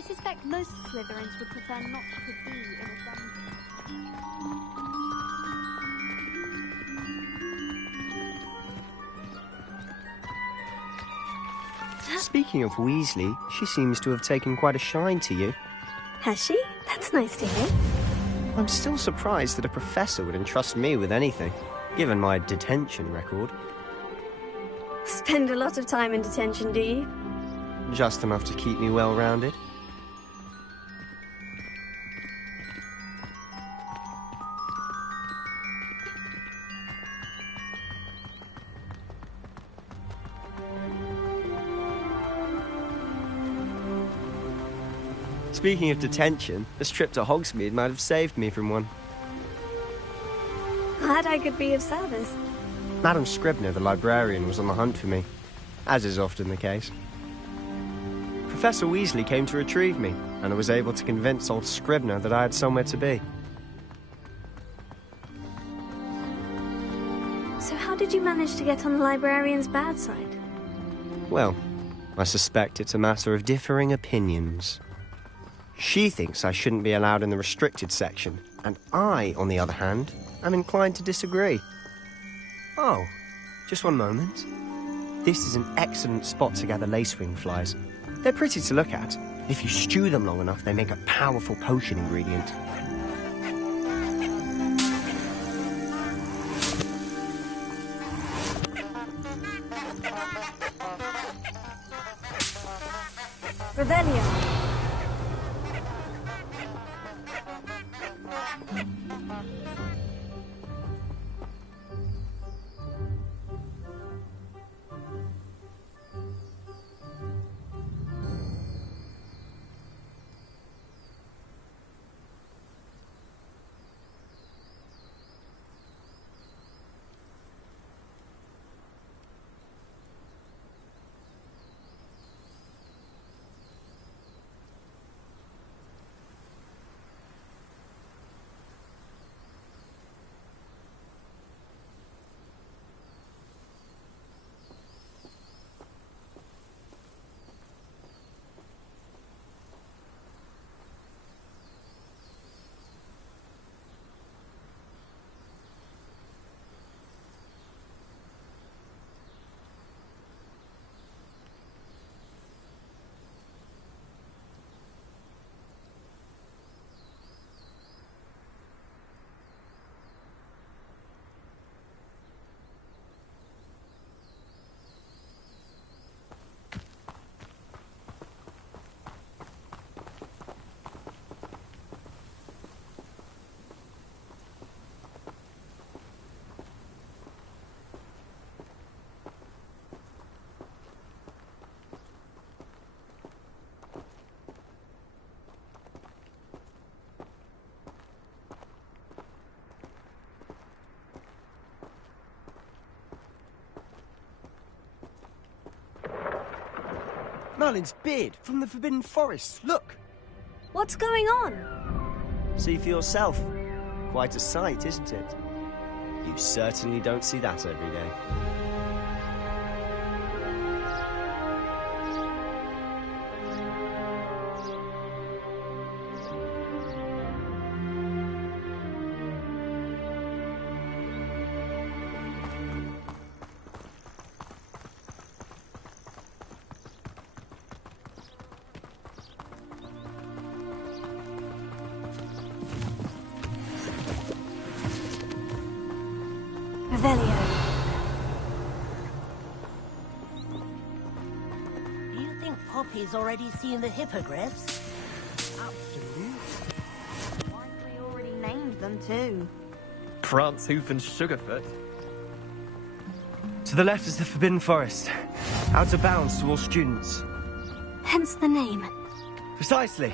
I suspect most Slytherins would prefer not to be in a dungeon. Speaking of Weasley, she seems to have taken quite a shine to you. Has she? That's nice to hear. I'm still surprised that a professor would entrust me with anything, given my detention record. Spend a lot of time in detention, do you? Just enough to keep me well-rounded. Speaking of detention, this trip to Hogsmeade might have saved me from one. Glad I could be of service. Madam Scribner, the librarian, was on the hunt for me, as is often the case. Professor Weasley came to retrieve me, and I was able to convince old Scribner that I had somewhere to be. So how did you manage to get on the librarian's bad side? Well, I suspect it's a matter of differing opinions. She thinks I shouldn't be allowed in the restricted section, and I, on the other hand, am inclined to disagree. Oh, just one moment. This is an excellent spot to gather lacewing flies. They're pretty to look at. If you stew them long enough, they make a powerful potion ingredient. Revelio. Merlin's beard from the Forbidden Forest, look! What's going on? See for yourself. Quite a sight, isn't it? You certainly don't see that every day. Revelio. Do you think Poppy's already seen the hippogriffs? Absolutely. Likely already named them too. Prance, Hoof and Sugarfoot. To the left is the Forbidden Forest. Out of bounds to all students. Hence the name. Precisely.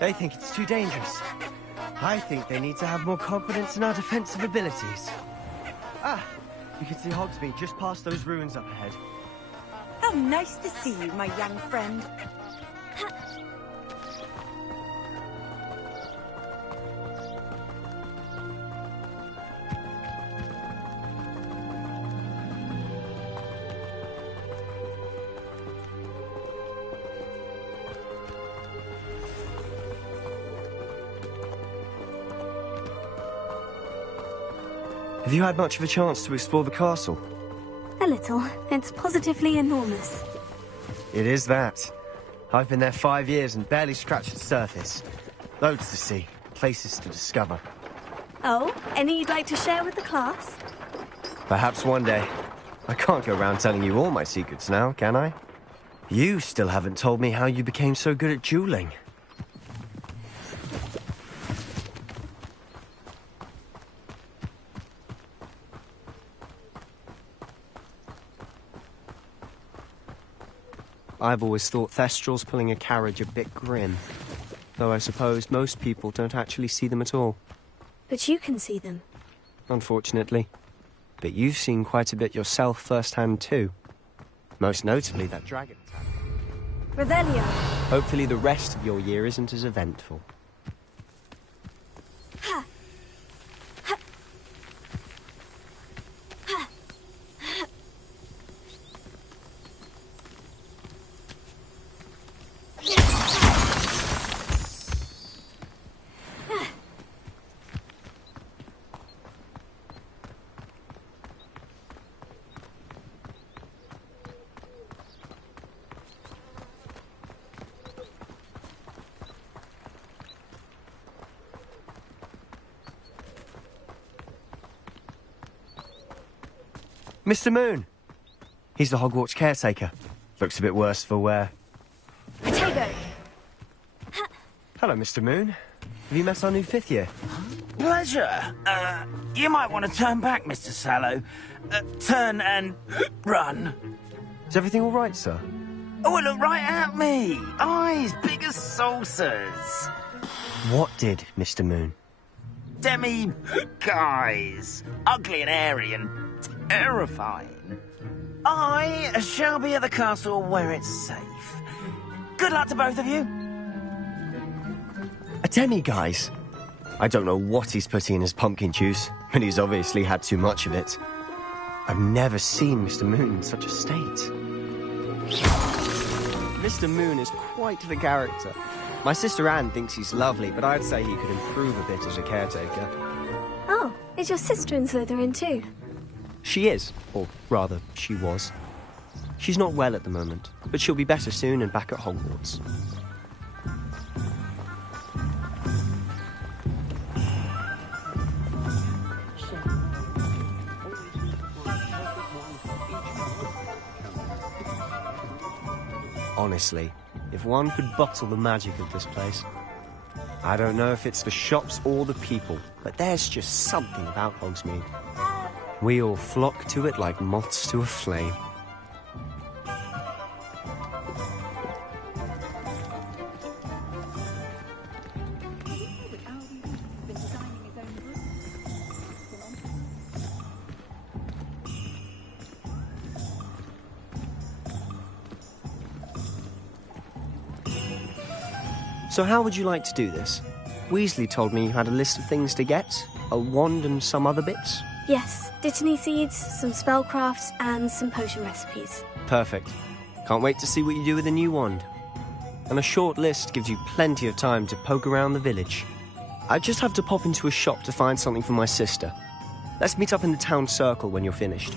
They think it's too dangerous. I think they need to have more confidence in our defensive abilities. Ah, you can see Hogsmeade just past those ruins up ahead. How nice to see you, my young friend. Have you had much of a chance to explore the castle? A little. It's positively enormous. It is that. I've been there 5 years and barely scratched the surface. Loads to see, places to discover. Oh, any you'd like to share with the class? Perhaps one day. I can't go around telling you all my secrets now, can I? You still haven't told me how you became so good at dueling. I've always thought Thestrals pulling a carriage a bit grim. Though I suppose most people don't actually see them at all. But you can see them. Unfortunately. But you've seen quite a bit yourself firsthand too. Most notably that dragon attack. Revelio. Hopefully the rest of your year isn't as eventful. Mr. Moon! He's the Hogwarts caretaker. Looks a bit worse for wear. Potato. Hello, Mr. Moon. Have you met our new 5th year? Pleasure. You might want to turn back, Mr. Sallow. Turn and run. Is everything all right, sir? Oh, look right at me. Eyes big as saucers. What did, Mr. Moon? Guys. Ugly and hairy and terrifying. I shall be at the castle where it's safe. Good luck to both of you. A demi-guise? I don't know what he's putting in his pumpkin juice, but he's obviously had too much of it. I've never seen Mr. Moon in such a state. Mr. Moon is quite the character. My sister Anne thinks he's lovely, but I'd say he could improve a bit as a caretaker. Oh, is your sister in Slytherin too? She is, or rather, she was. She's not well at the moment, but she'll be better soon and back at Hogwarts. Honestly, if one could bottle the magic of this place. I don't know if it's the shops or the people, but there's just something about Hogsmeade. We all flock to it like moths to a flame. So how would you like to do this? Weasley told me you had a list of things to get, a wand and some other bits. Yes, Dittany seeds, some spellcrafts, and some potion recipes. Perfect. Can't wait to see what you do with the new wand. And a short list gives you plenty of time to poke around the village. I just have to pop into a shop to find something for my sister. Let's meet up in the town circle when you're finished.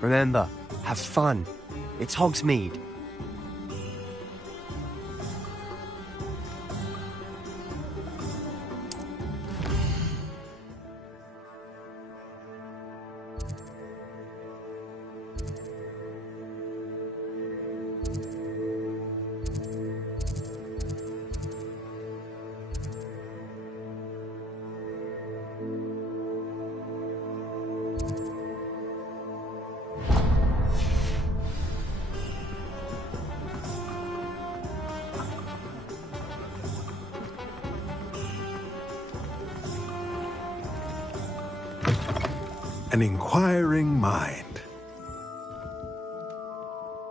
Remember, have fun. It's Hogsmeade. An inquiring mind.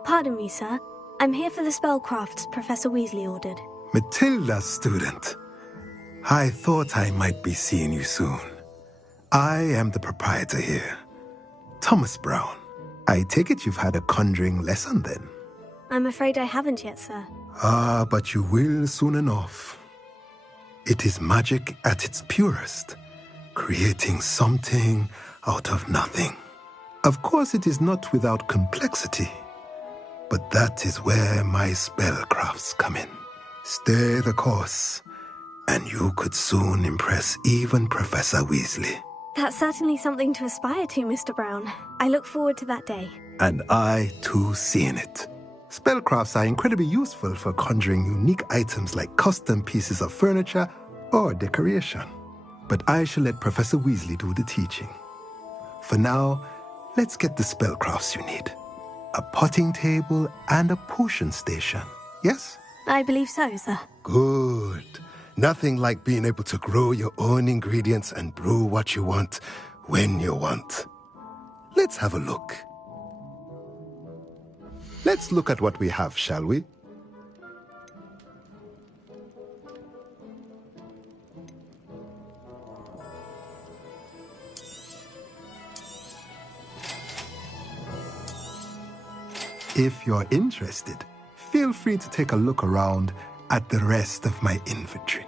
Pardon me, sir. I'm here for the spellcrafts Professor Weasley ordered. Matilda's student. I thought I might be seeing you soon. I am the proprietor here, Thomas Brown. I take it you've had a conjuring lesson then? I'm afraid I haven't yet, sir. Ah, but you will soon enough. It is magic at its purest. creating something out of nothing. Of course, it is not without complexity, but that is where my spellcrafts come in. Stay the course, and you could soon impress even Professor Weasley. That's certainly something to aspire to, Mr. Brown. I look forward to that day. And I, too, seeing it. Spellcrafts are incredibly useful for conjuring unique items like custom pieces of furniture or decoration. But I shall let Professor Weasley do the teaching. For now, let's get the spellcrafts you need. A potting table and a potion station, yes? I believe so, sir. Good. Nothing like being able to grow your own ingredients and brew what you want when you want. Let's have a look. Let's look at what we have, shall we? If you're interested, feel free to take a look around at the rest of my inventory.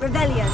Revelio.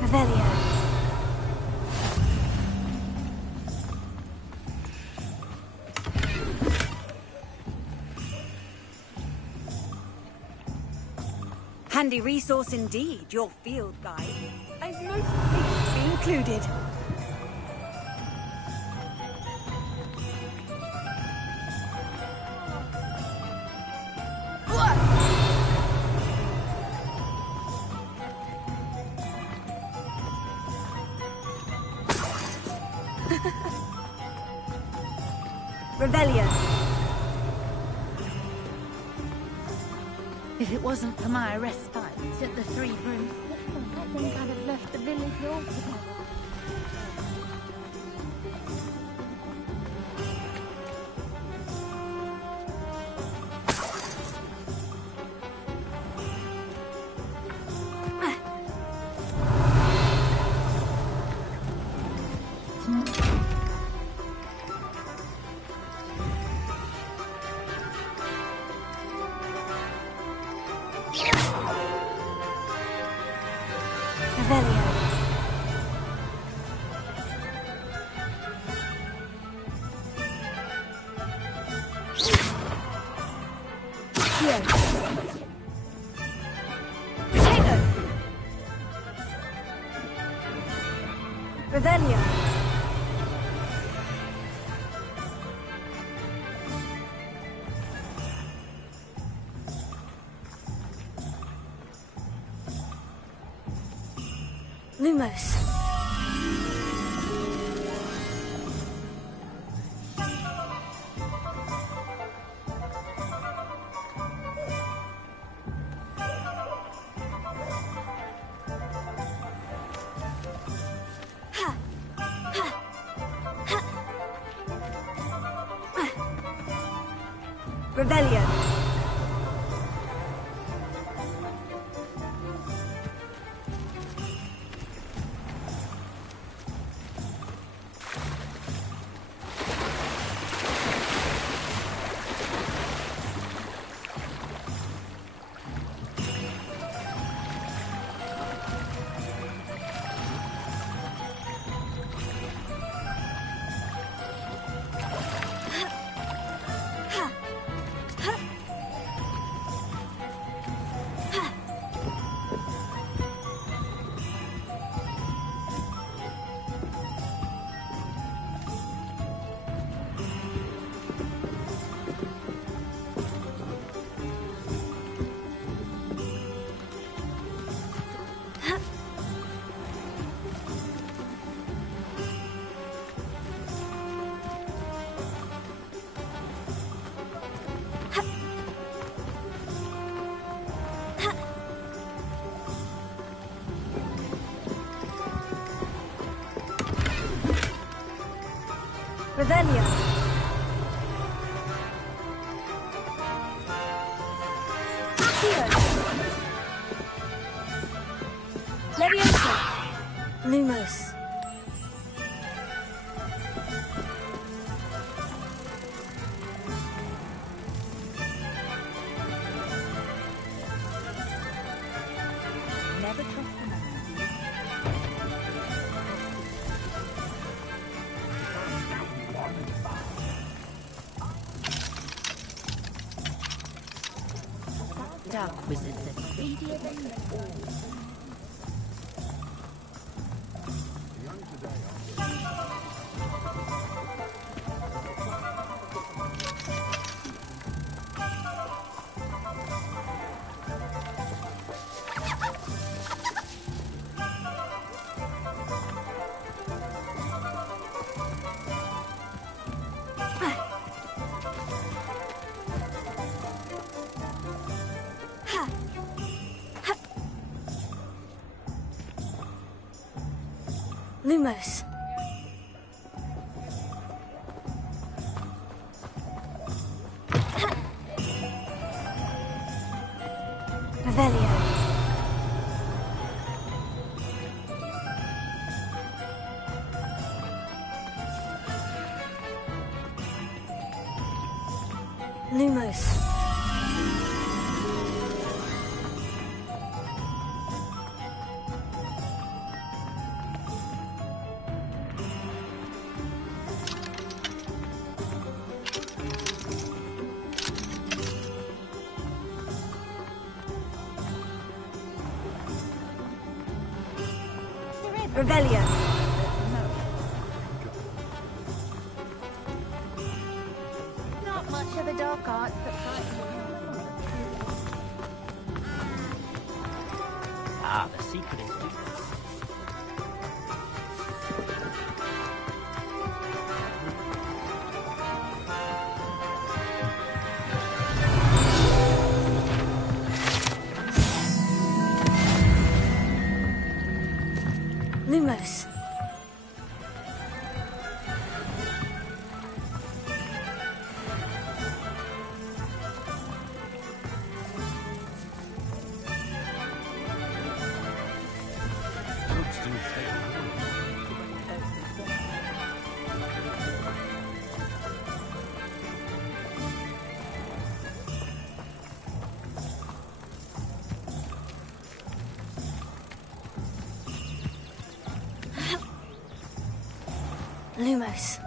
Revelio. Handy resource indeed, your field guide. I'm most pleased to be included. Revelio. If it wasn't for my respites at the Three Rooms, I think I'd have left the village altogether. Revelio. Revelio. Lumos. Revelio. Revelio. Leviosa. Lumos. Never trust a man. dark wizards are greedier than all. The young today are Lumos. Revelio. Lumos. Revelio. Not much of the dark arts that Ah, the secret is weakness. Lumos. Lumos.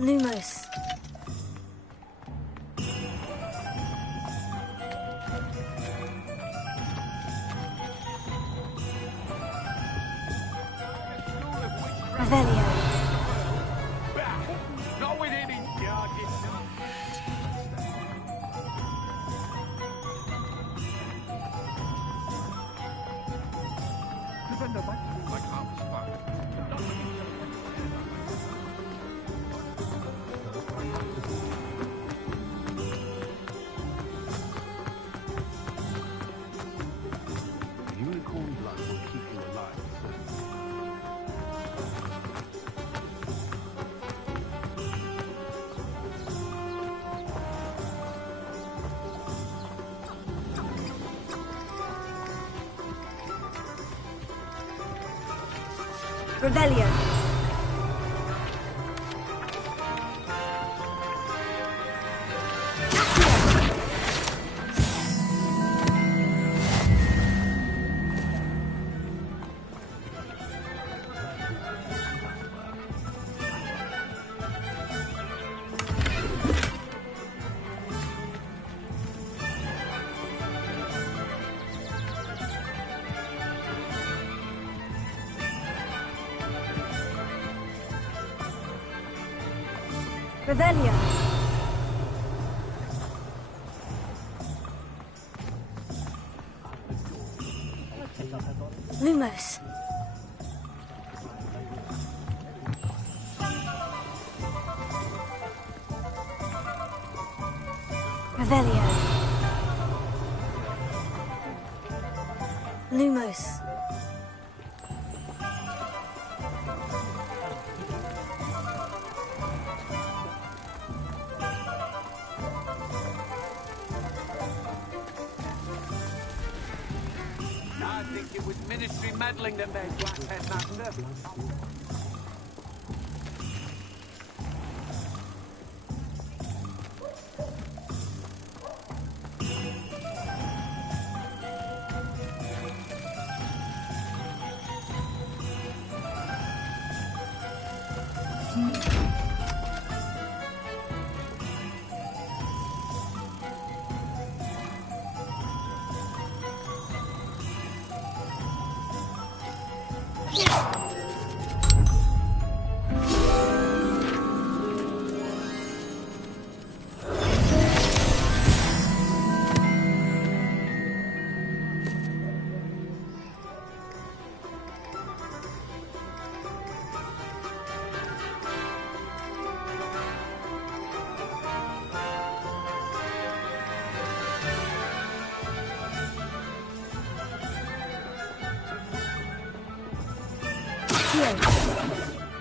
Lumos. Revelio. Unicorn blood will keep you alive. Revelio. Revelio. Lumos. Revelio. Lumos. I think it was Ministry meddling them there, Black Headmaster.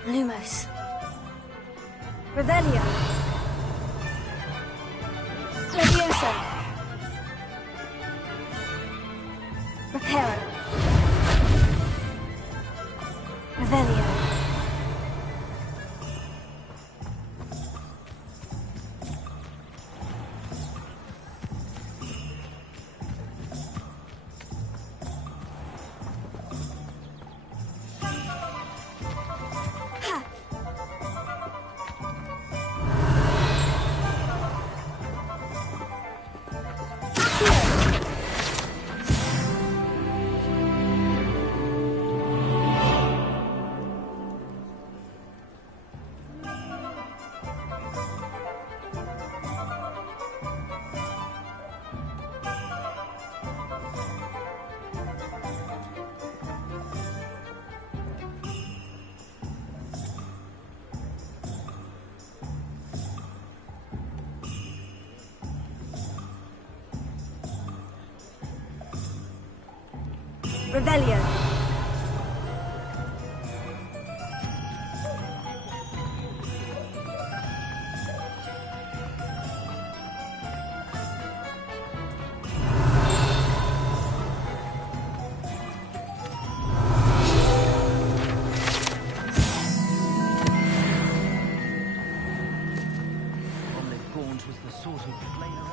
Lumos. Revelio. Leviosa. Reparo. Revelio. Revelio. Only Gaunt was the sort of player.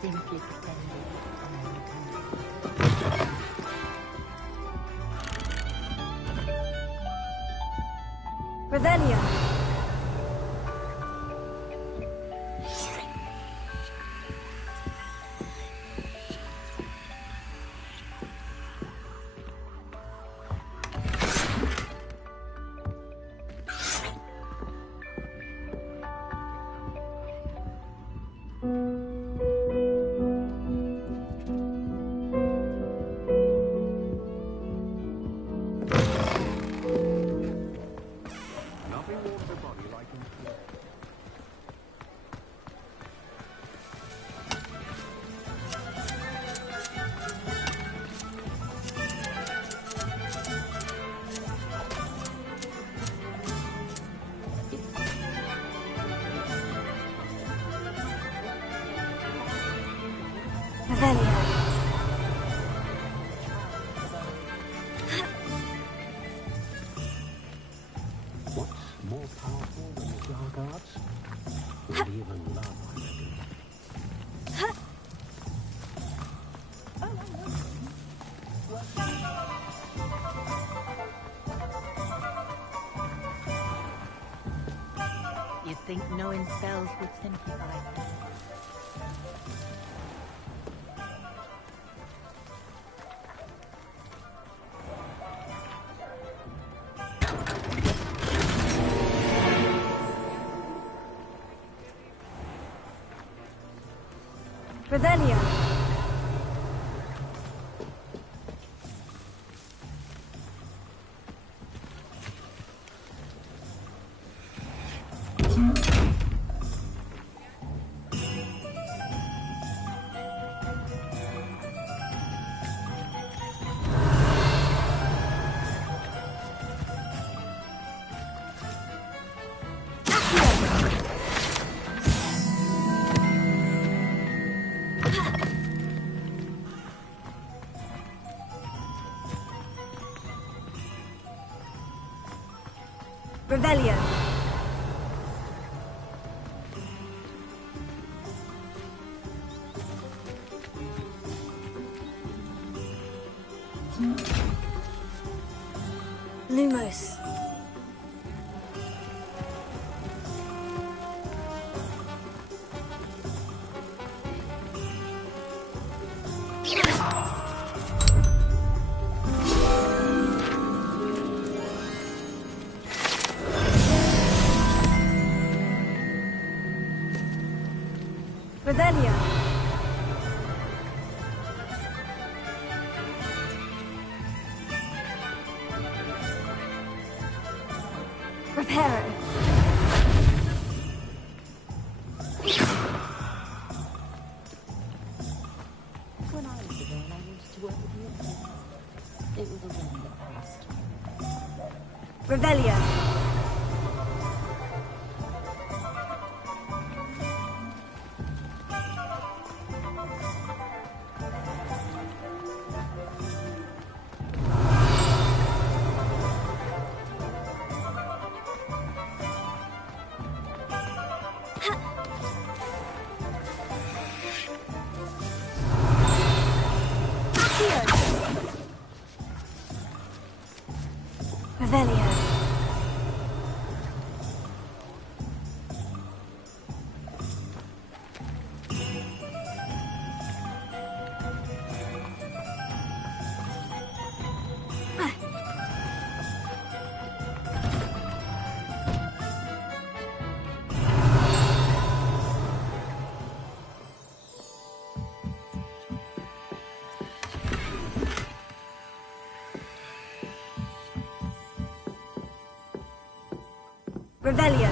Simply pretending. Revelio. Revelio. What's more powerful than the dark arts? Not even love, I reckon. You'd think knowing spells would simplify them. Revelio. Accio. Revelio. Lumos. Revelio. Reparo. When I was a girl, I wanted to work with the It was a whim that passed. Revelio. Revelio. Revelio.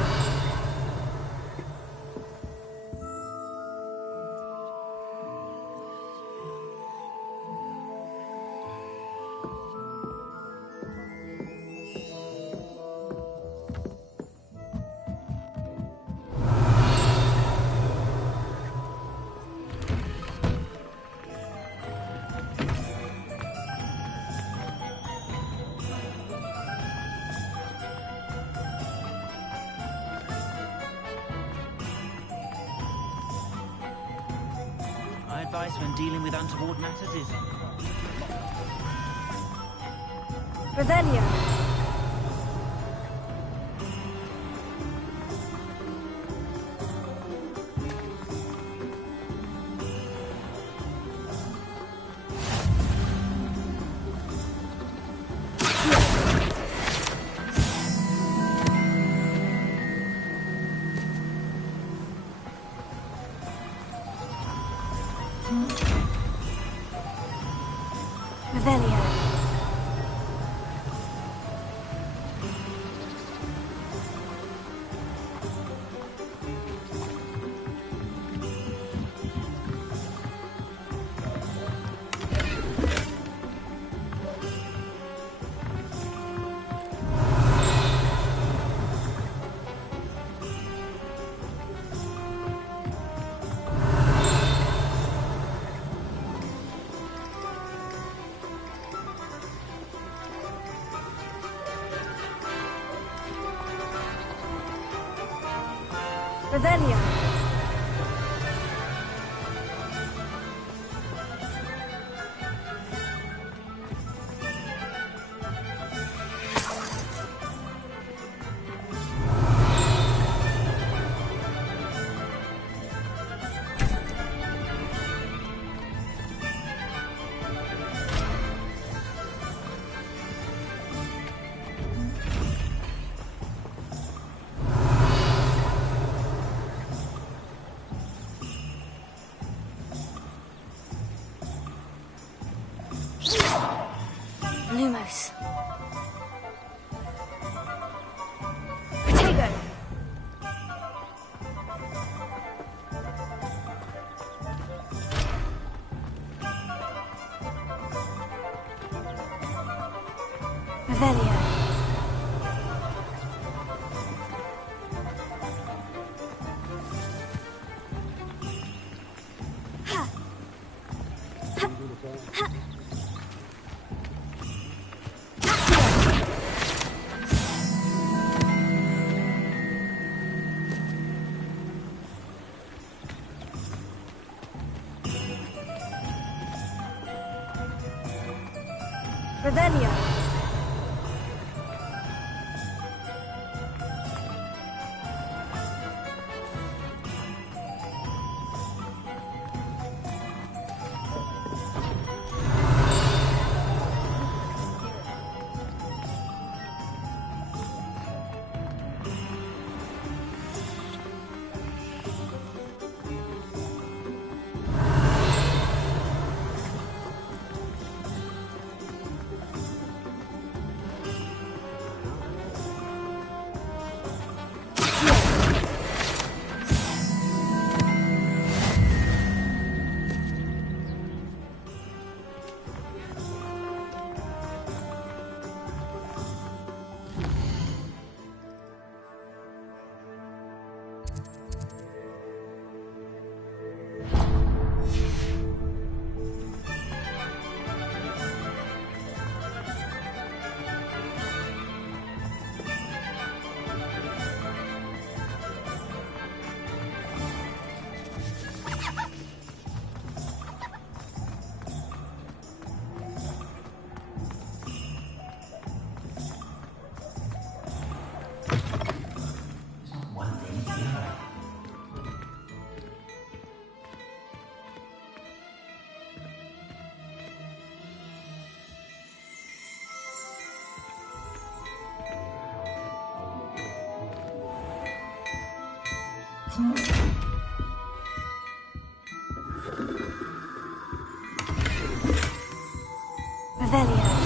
My advice when dealing with untoward matters is... Revelio. Revelio. Revelio. Lumos. Protego. Revelio. Revelio. Revelio.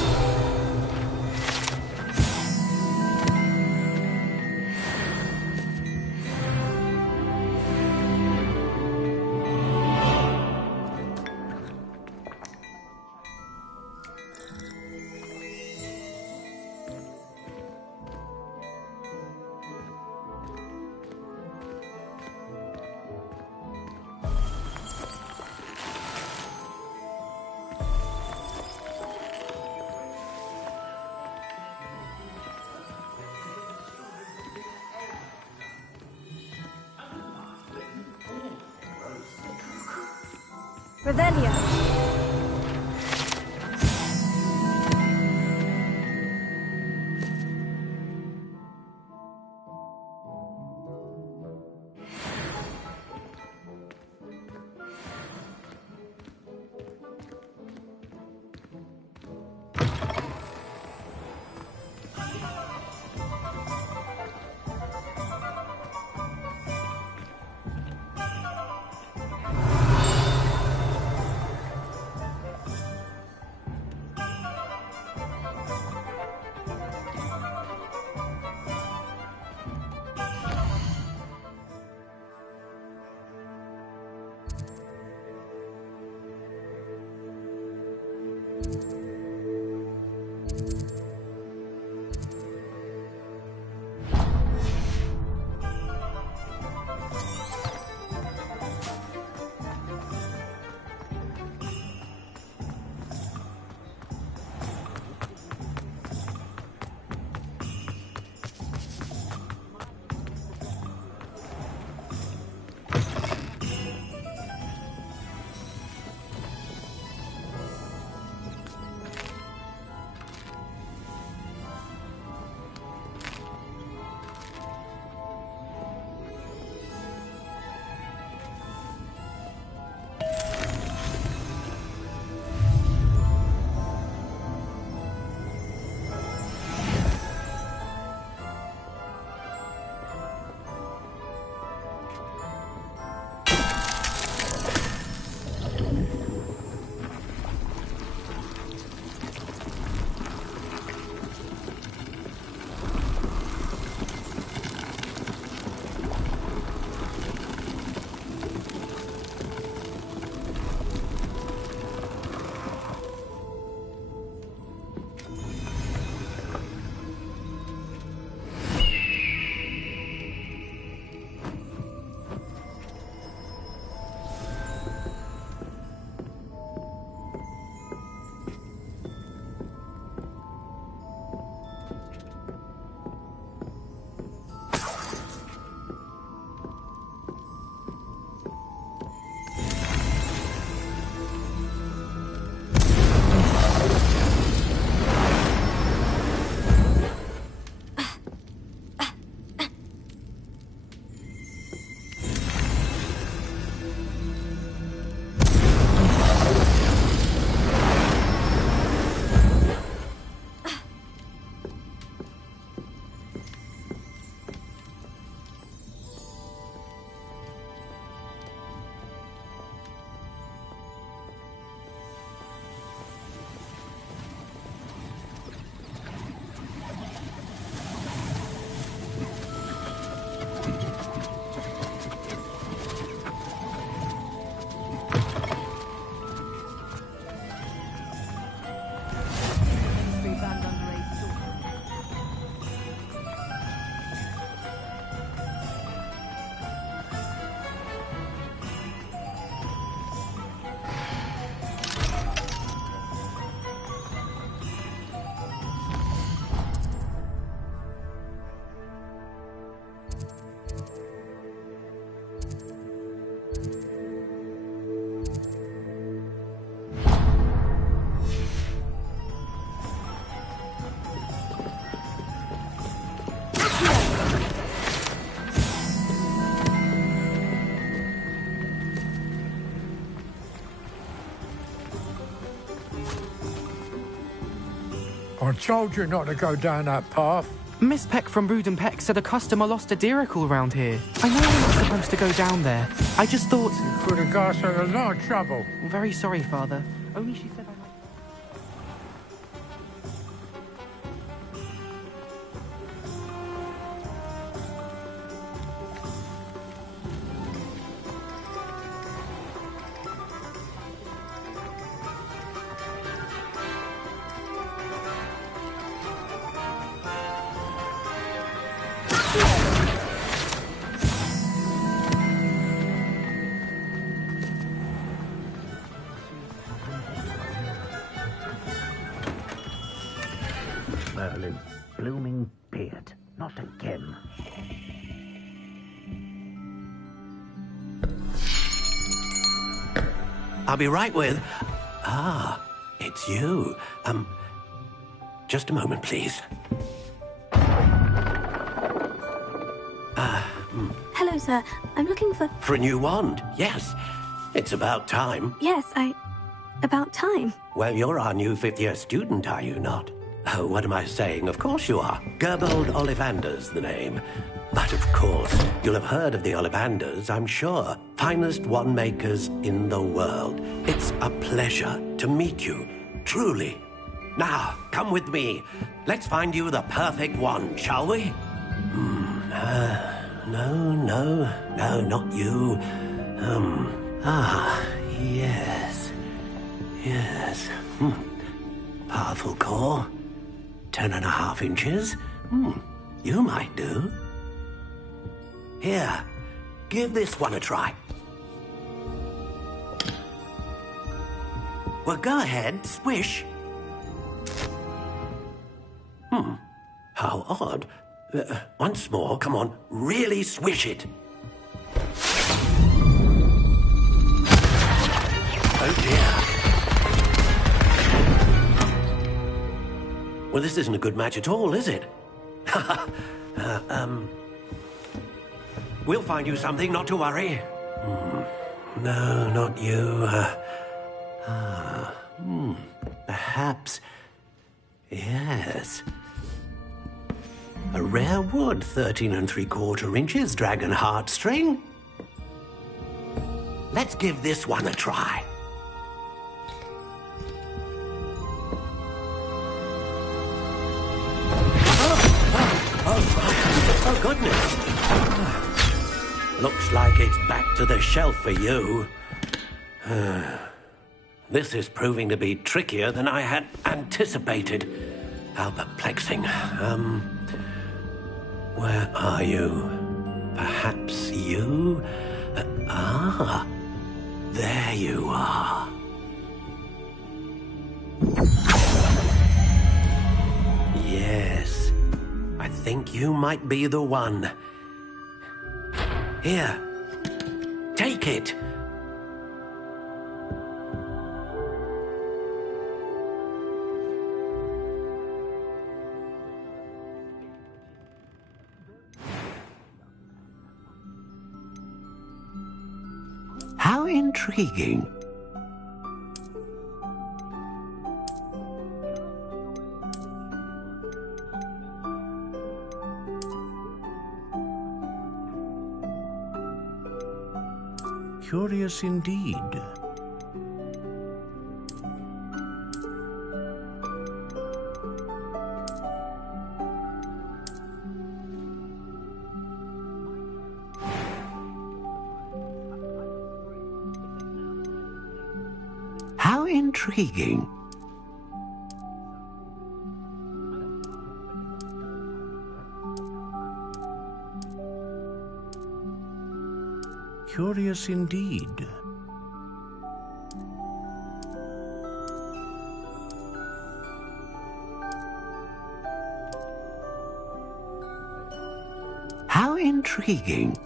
Revelio. I told you not to go down that path. Miss Peck from Brood and Peck said a customer lost a deeracle round here. I know we're not supposed to go down there. I just thought... You could have got us in a lot of trouble. I'm very sorry, Father. Only she said I might... Merlin's blooming beard. Not again. I'll be right with... Ah, it's you. Just a moment, please. Hello, sir. I'm looking for... For a new wand, yes. It's about time. Yes, about time. Well, you're our new fifth-year student, are you not? Oh, what am I saying? Of course you are. Gerbold Ollivander's the name. But of course, you'll have heard of the Ollivanders, I'm sure. Finest wand makers in the world. It's a pleasure to meet you, truly. Now, come with me. Let's find you the perfect wand, shall we? No, not you. Yes. Powerful core. 10.5 inches. You might do. Here, give this one a try. Well, go ahead, swish. How odd. Once more, come on, really swish it. Oh dear. Well, this isn't a good match at all, is it? We'll find you something, not to worry. No, not you. Perhaps... Yes. A rare wood, 13 3/4 inches, dragon heartstring. Let's give this one a try. Oh, goodness. Looks like it's back to the shelf for you. This is proving to be trickier than I had anticipated. How perplexing. Where are you? Perhaps you? There you are. Yes. I think you might be the one. Here. Take it. How intriguing. Curious indeed. How intriguing. Curious indeed. How intriguing.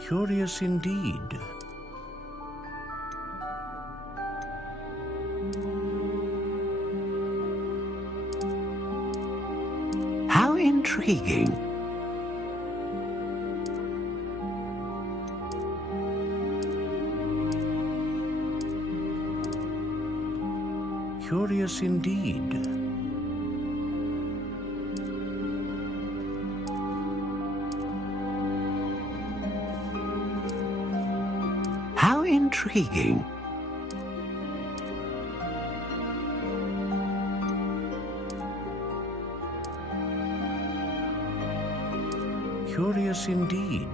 Curious indeed. How intriguing. Curious indeed. How intriguing. Curious indeed.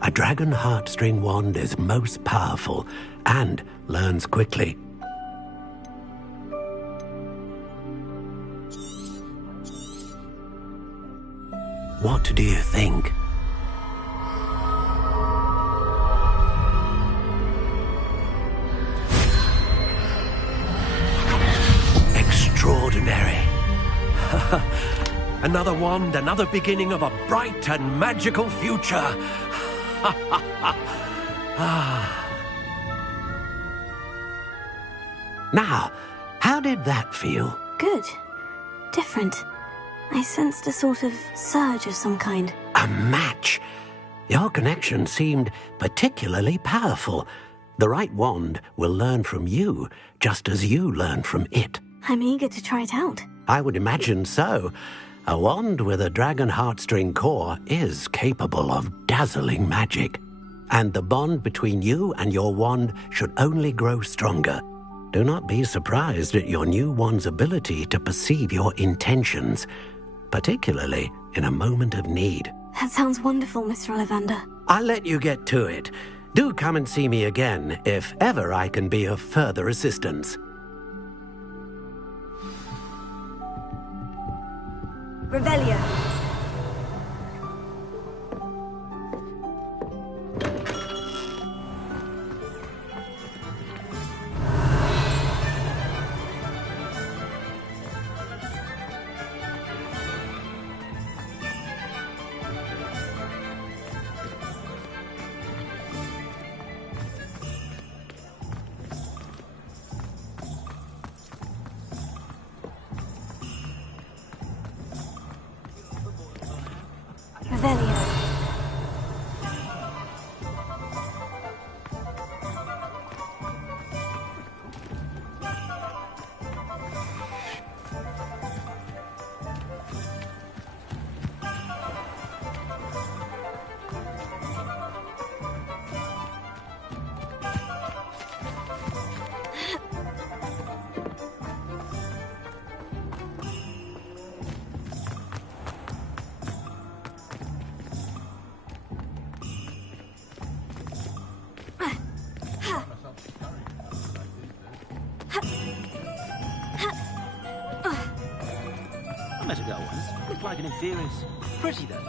A dragon heartstring wand is most powerful and learns quickly. What do you think? Extraordinary. Another wand, another beginning of a bright and magical future. Now, how did that feel? Good. Different. I sensed a sort of surge of some kind. A match? Your connection seemed particularly powerful. The right wand will learn from you, just as you learn from it. I'm eager to try it out. I would imagine so. A wand with a dragon heartstring core is capable of dazzling magic. And the bond between you and your wand should only grow stronger. Do not be surprised at your new wand's ability to perceive your intentions, particularly in a moment of need. That sounds wonderful, Mr. Ollivander. I'll let you get to it. Do come and see me again if ever I can be of further assistance. Revelio. Revelio. I met a girl once. Looked like an inferior. Pretty though.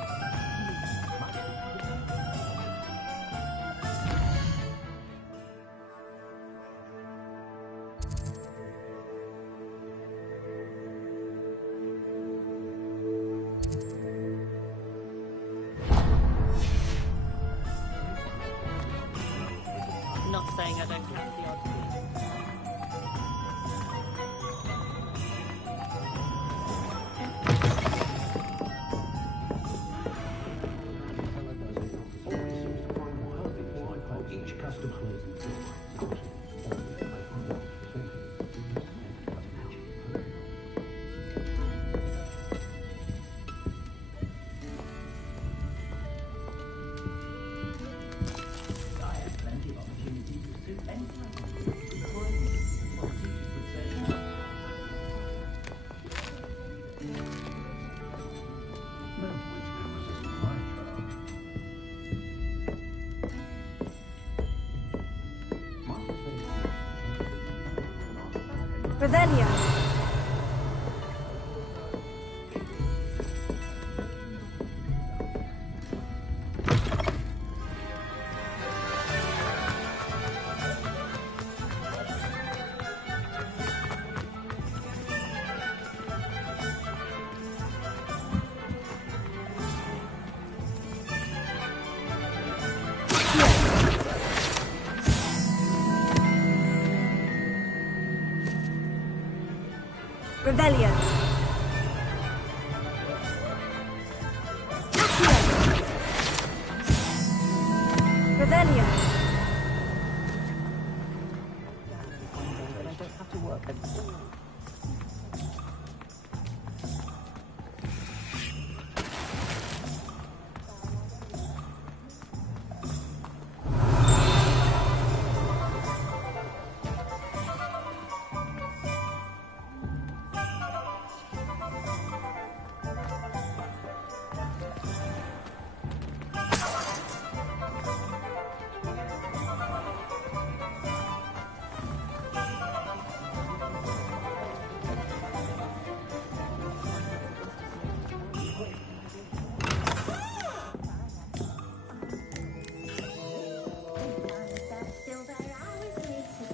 Not saying I don't count the odd thing. Revelio. Revelio. Revelio.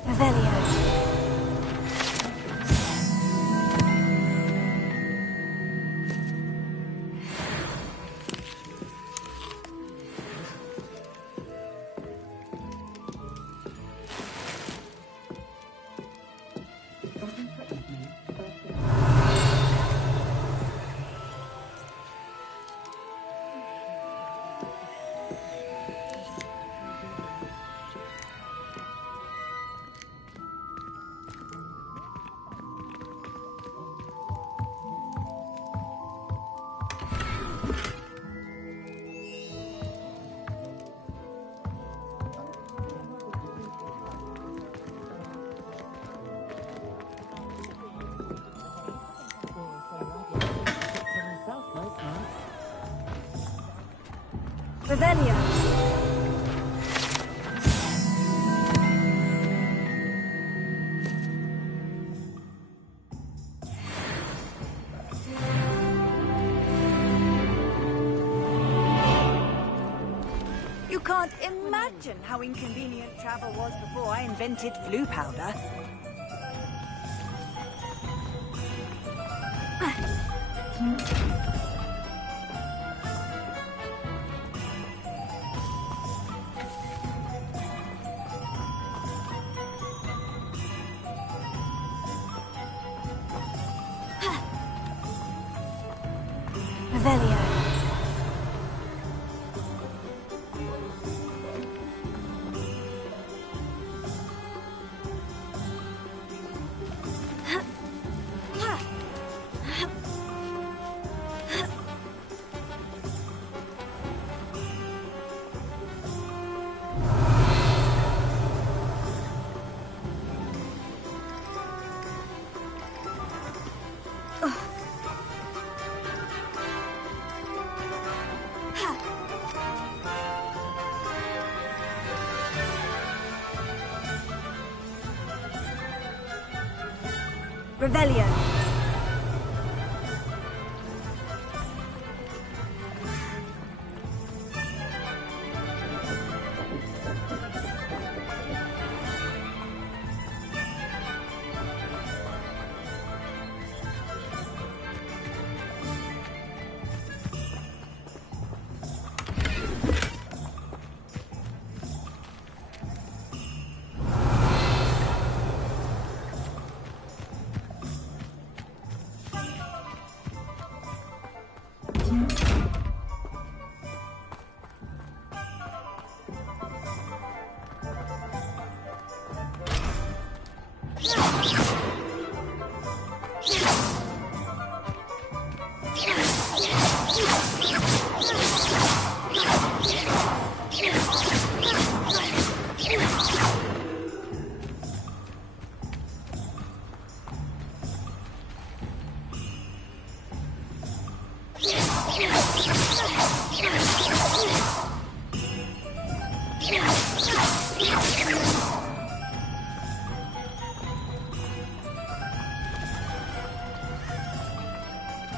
Revelio. Revelio. You can't imagine how inconvenient travel was before I invented flu powder. Revelio. Revelio.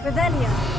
Revelio.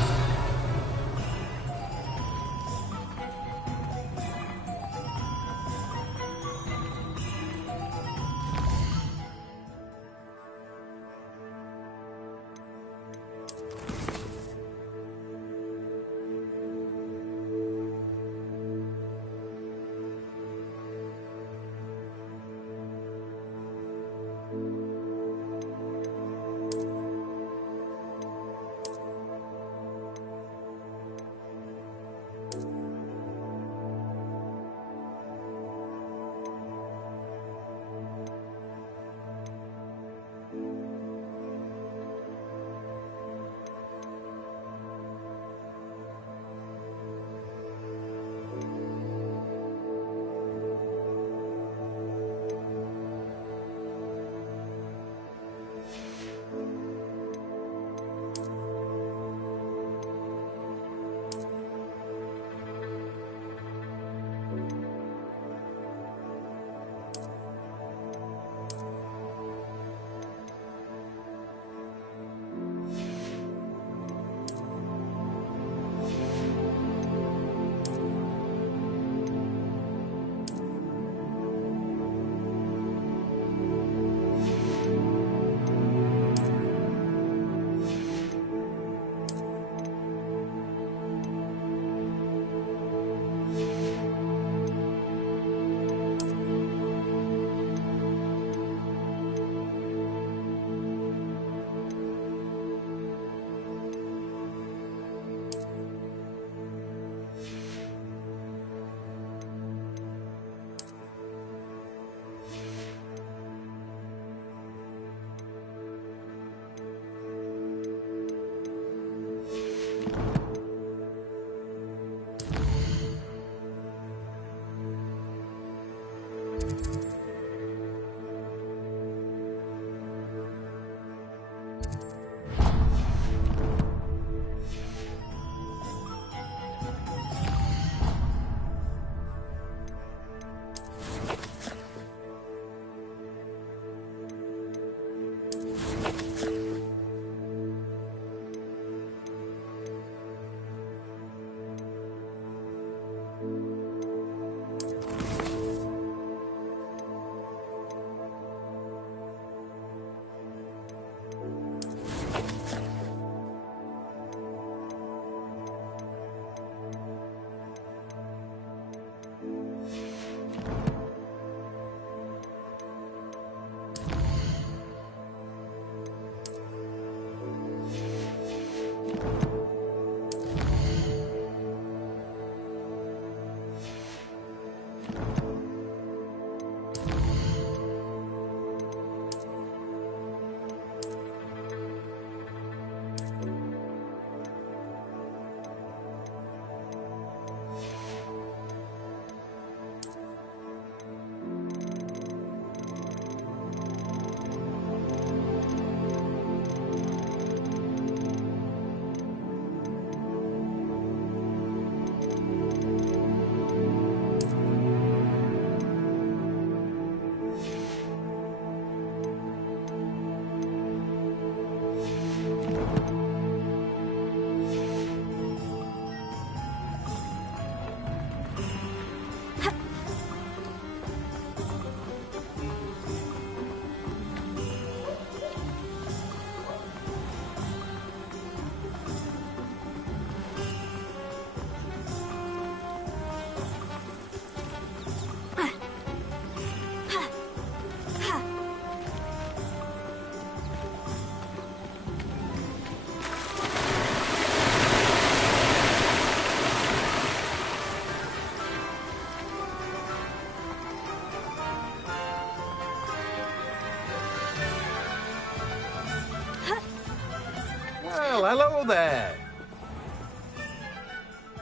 Well, hello there.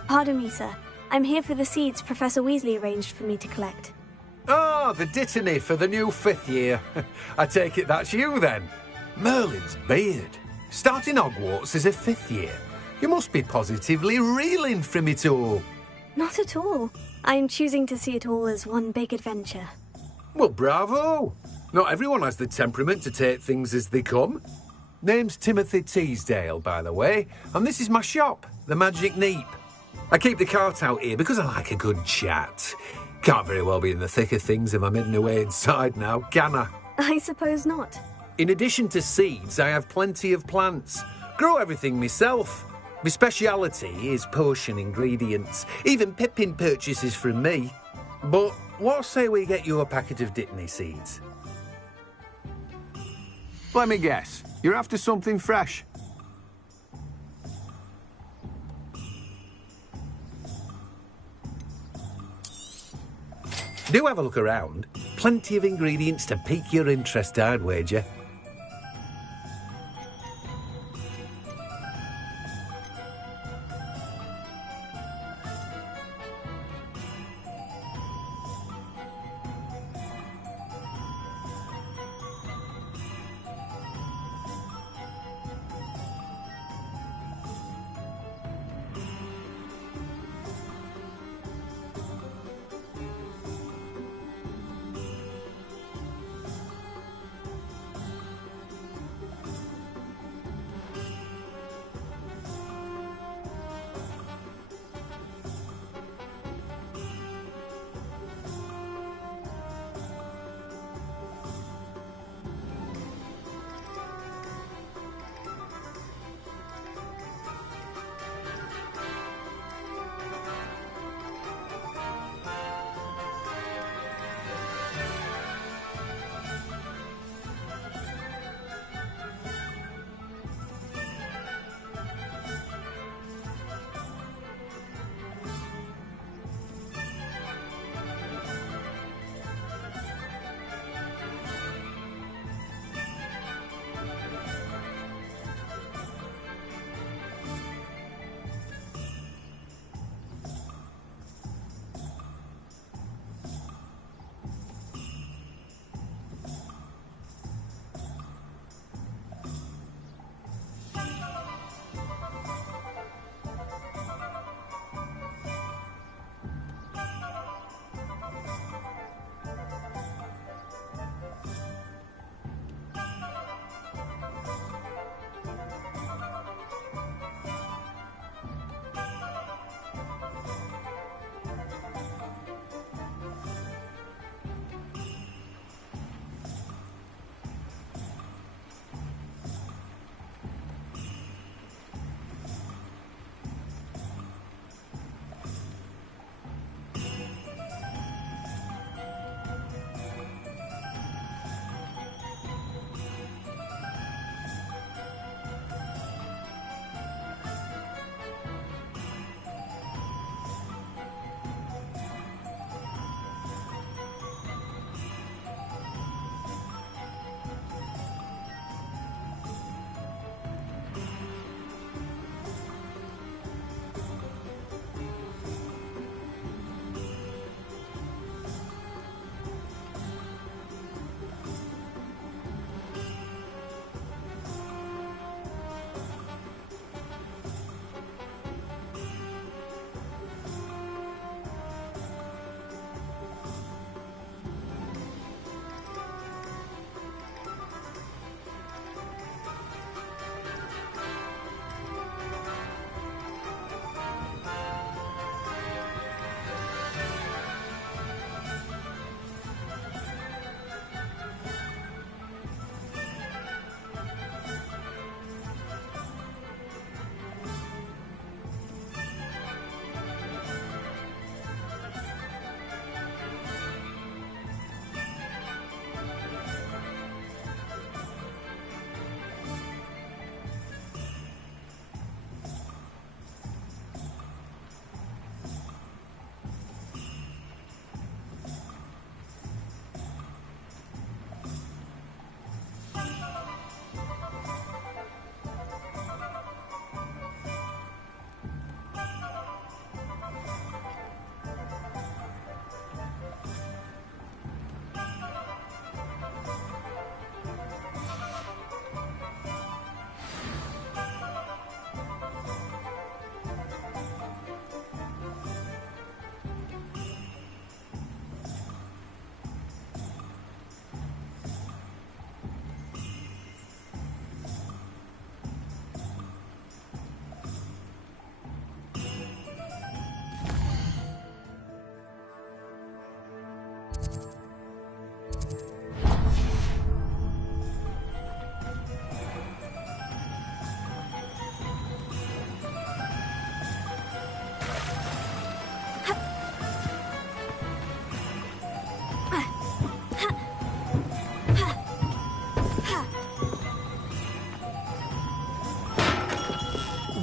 Pardon me, sir. I'm here for the seeds Professor Weasley arranged for me to collect. Ah, the Dittany for the new 5th year. I take it that's you, then. Merlin's beard. Starting Hogwarts as a 5th year. You must be positively reeling from it all. Not at all. I'm choosing to see it all as one big adventure. Well, bravo. Not everyone has the temperament to take things as they come. Name's Timothy Teasdale, by the way, and this is my shop, the Magic Neep. I keep the cart out here because I like a good chat. Can't very well be in the thick of things if I'm hidden away inside now, can I? I suppose not. In addition to seeds, I have plenty of plants. Grow everything myself. My speciality is potion ingredients. Even Pippin purchases from me. But what say we get you a packet of Dittany seeds? Let me guess. You're after something fresh. Do have a look around. Plenty of ingredients to pique your interest, I'd wager.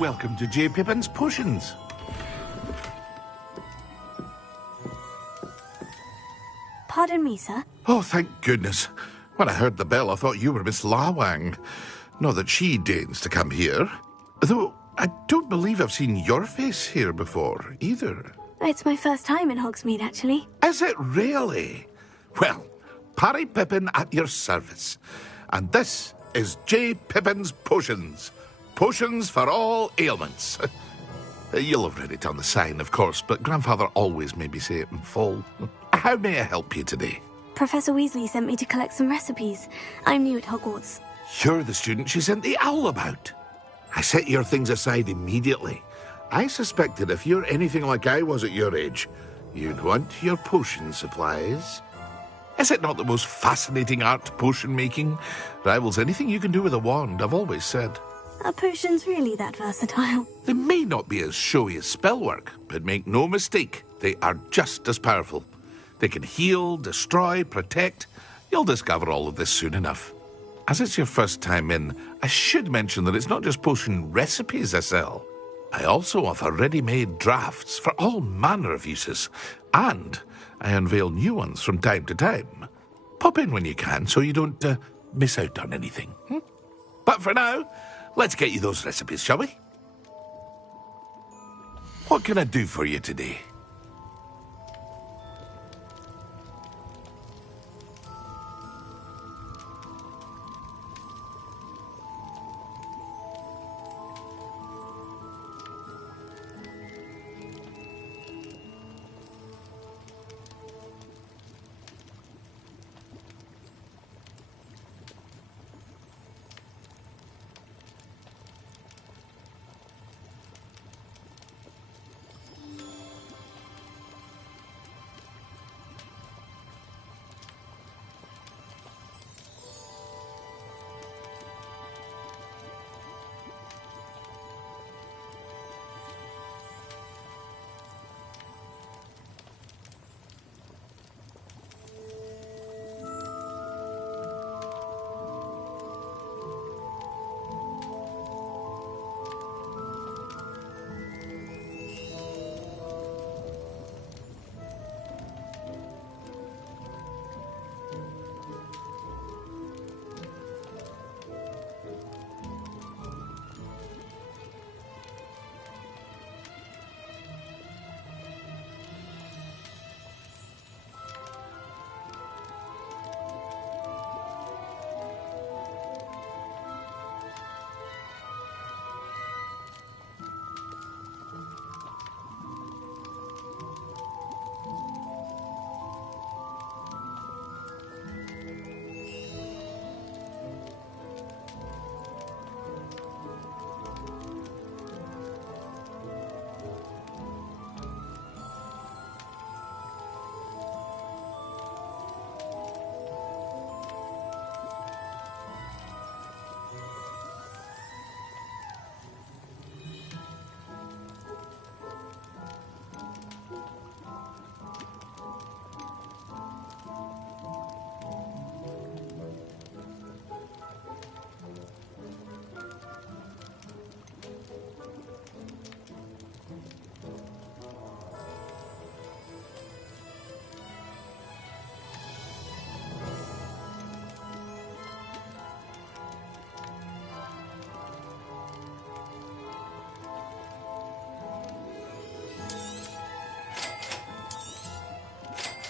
Welcome to J. Pippin's Potions. Pardon me, sir. Oh, thank goodness. When I heard the bell, I thought you were Miss Lawang. Not that she deigns to come here. Though, I don't believe I've seen your face here before, either. It's my first time in Hogsmeade, actually. Is it really? Well, Parry Pippin at your service. And this is J. Pippin's Potions. Potions for all ailments. You'll have read it on the sign, of course, but Grandfather always made me say it in full. How may I help you today? Professor Weasley sent me to collect some recipes. I'm new at Hogwarts. You're the student she sent the owl about. I set your things aside immediately. I suspected if you're anything like I was at your age, you'd want your potion supplies. Is it not the most fascinating art, potion making? Rivals anything you can do with a wand, I've always said. Are potions really that versatile? They may not be as showy as spellwork, but make no mistake, they are just as powerful. They can heal, destroy, protect. You'll discover all of this soon enough. As it's your first time in, I should mention that it's not just potion recipes I sell. I also offer ready-made drafts for all manner of uses, and I unveil new ones from time to time. Pop in when you can so you don't miss out on anything. But for now, let's get you those recipes, shall we? What can I do for you today?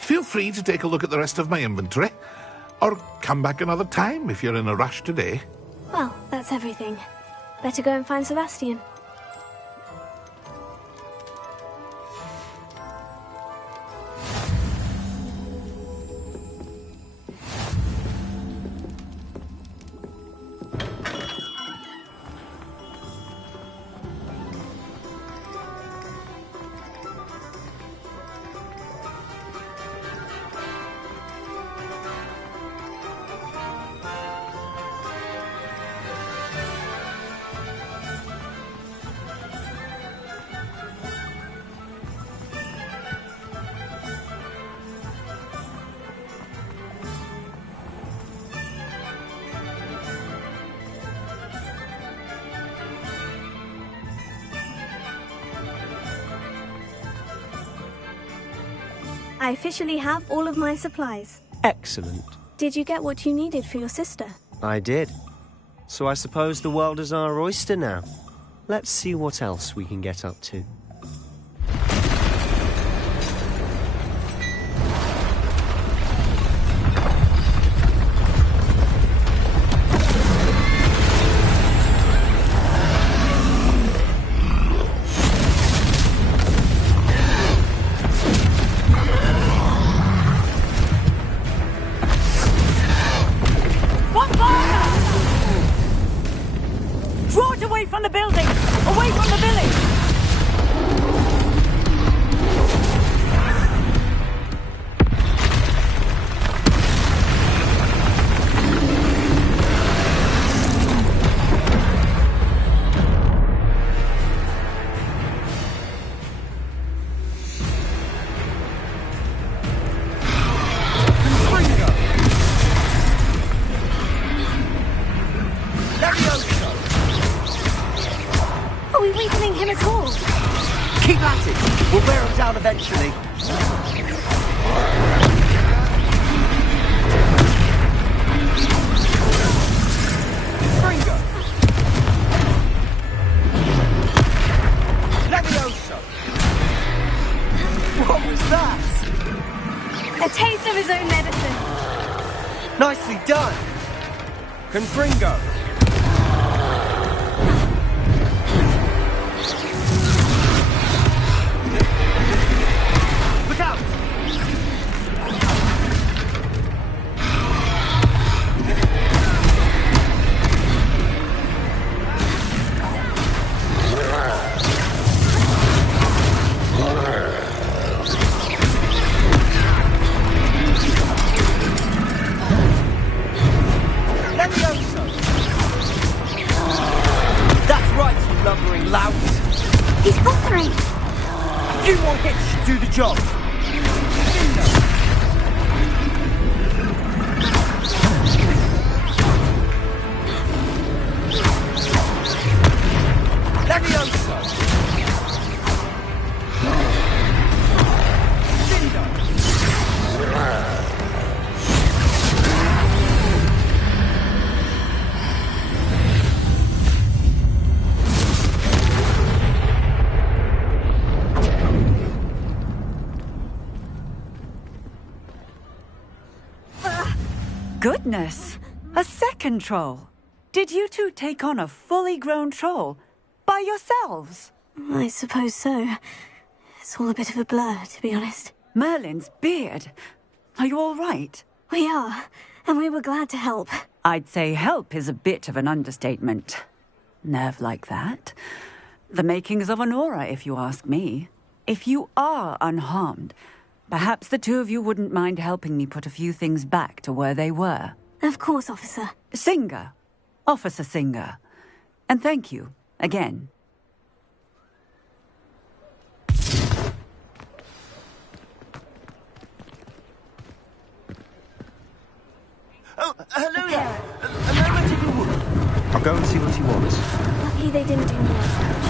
Feel free to take a look at the rest of my inventory, or come back another time if you're in a rush today. Well, that's everything. Better go and find Sebastian. I officially have all of my supplies. Excellent. Did you get what you needed for your sister? I did. So I suppose the world is our oyster now. Let's see what else we can get up to. From the building! Away from the village! Are we weakening him at all? Keep at it! We'll wear him down eventually. Fringo! Levioso! What was that? A taste of his own medicine. Nicely done! Confringo! Look out! That's right, you lumbering lout! He's buffering! A few more hits should do the job! Levioso! Goodness! A second troll! Did you two take on a fully grown troll? By yourselves? I suppose so. It's all a bit of a blur, to be honest. Merlin's beard. Are you all right? We are, and we were glad to help. I'd say help is a bit of an understatement. Nerve like that. The makings of an aura, if you ask me. If you are unharmed, perhaps the two of you wouldn't mind helping me put a few things back to where they were. Of course, officer. Singer. Officer Singer. And thank you, again. Oh, hello there. A moment if you would. I'll go and see what he wants. Lucky they didn't do more damage.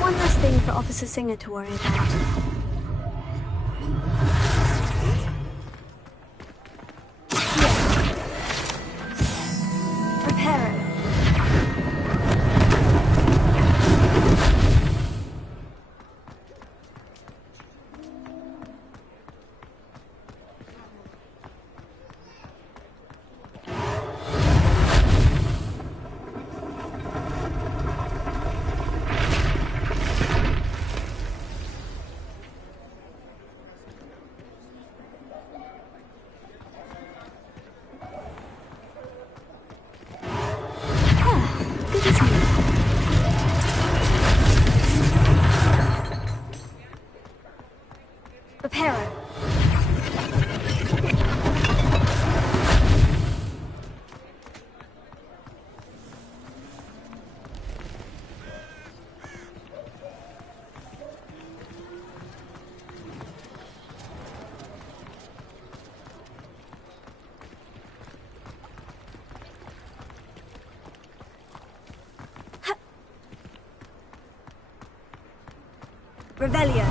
One less thing for Officer Singer to worry about. Revelio.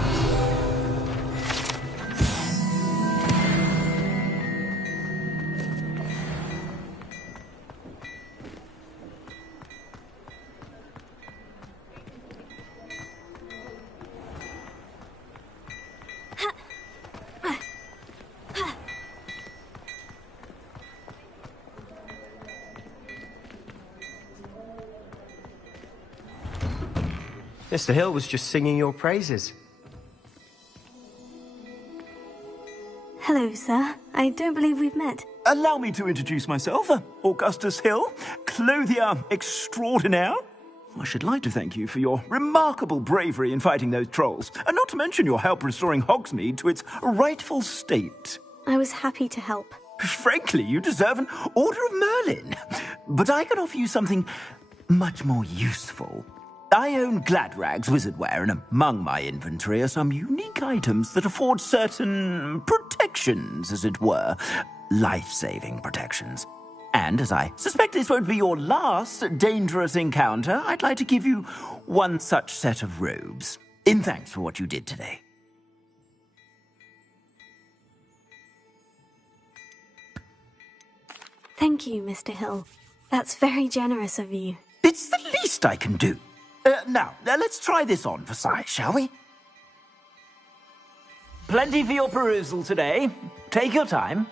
Mr. Hill was just singing your praises. Hello, sir. I don't believe we've met. Allow me to introduce myself, Augustus Hill, clothier extraordinaire. I should like to thank you for your remarkable bravery in fighting those trolls, and not to mention your help restoring Hogsmeade to its rightful state. I was happy to help. Frankly, you deserve an Order of Merlin. But I can offer you something much more useful. I own Gladrag's wizardware, and among my inventory are some unique items that afford certain protections, as it were. Life-saving protections. And as I suspect this won't be your last dangerous encounter, I'd like to give you one such set of robes, in thanks for what you did today. Thank you, Mr. Hill. That's very generous of you. It's the least I can do. Now, let's try this on for size, shall we? Plenty for your perusal today. Take your time.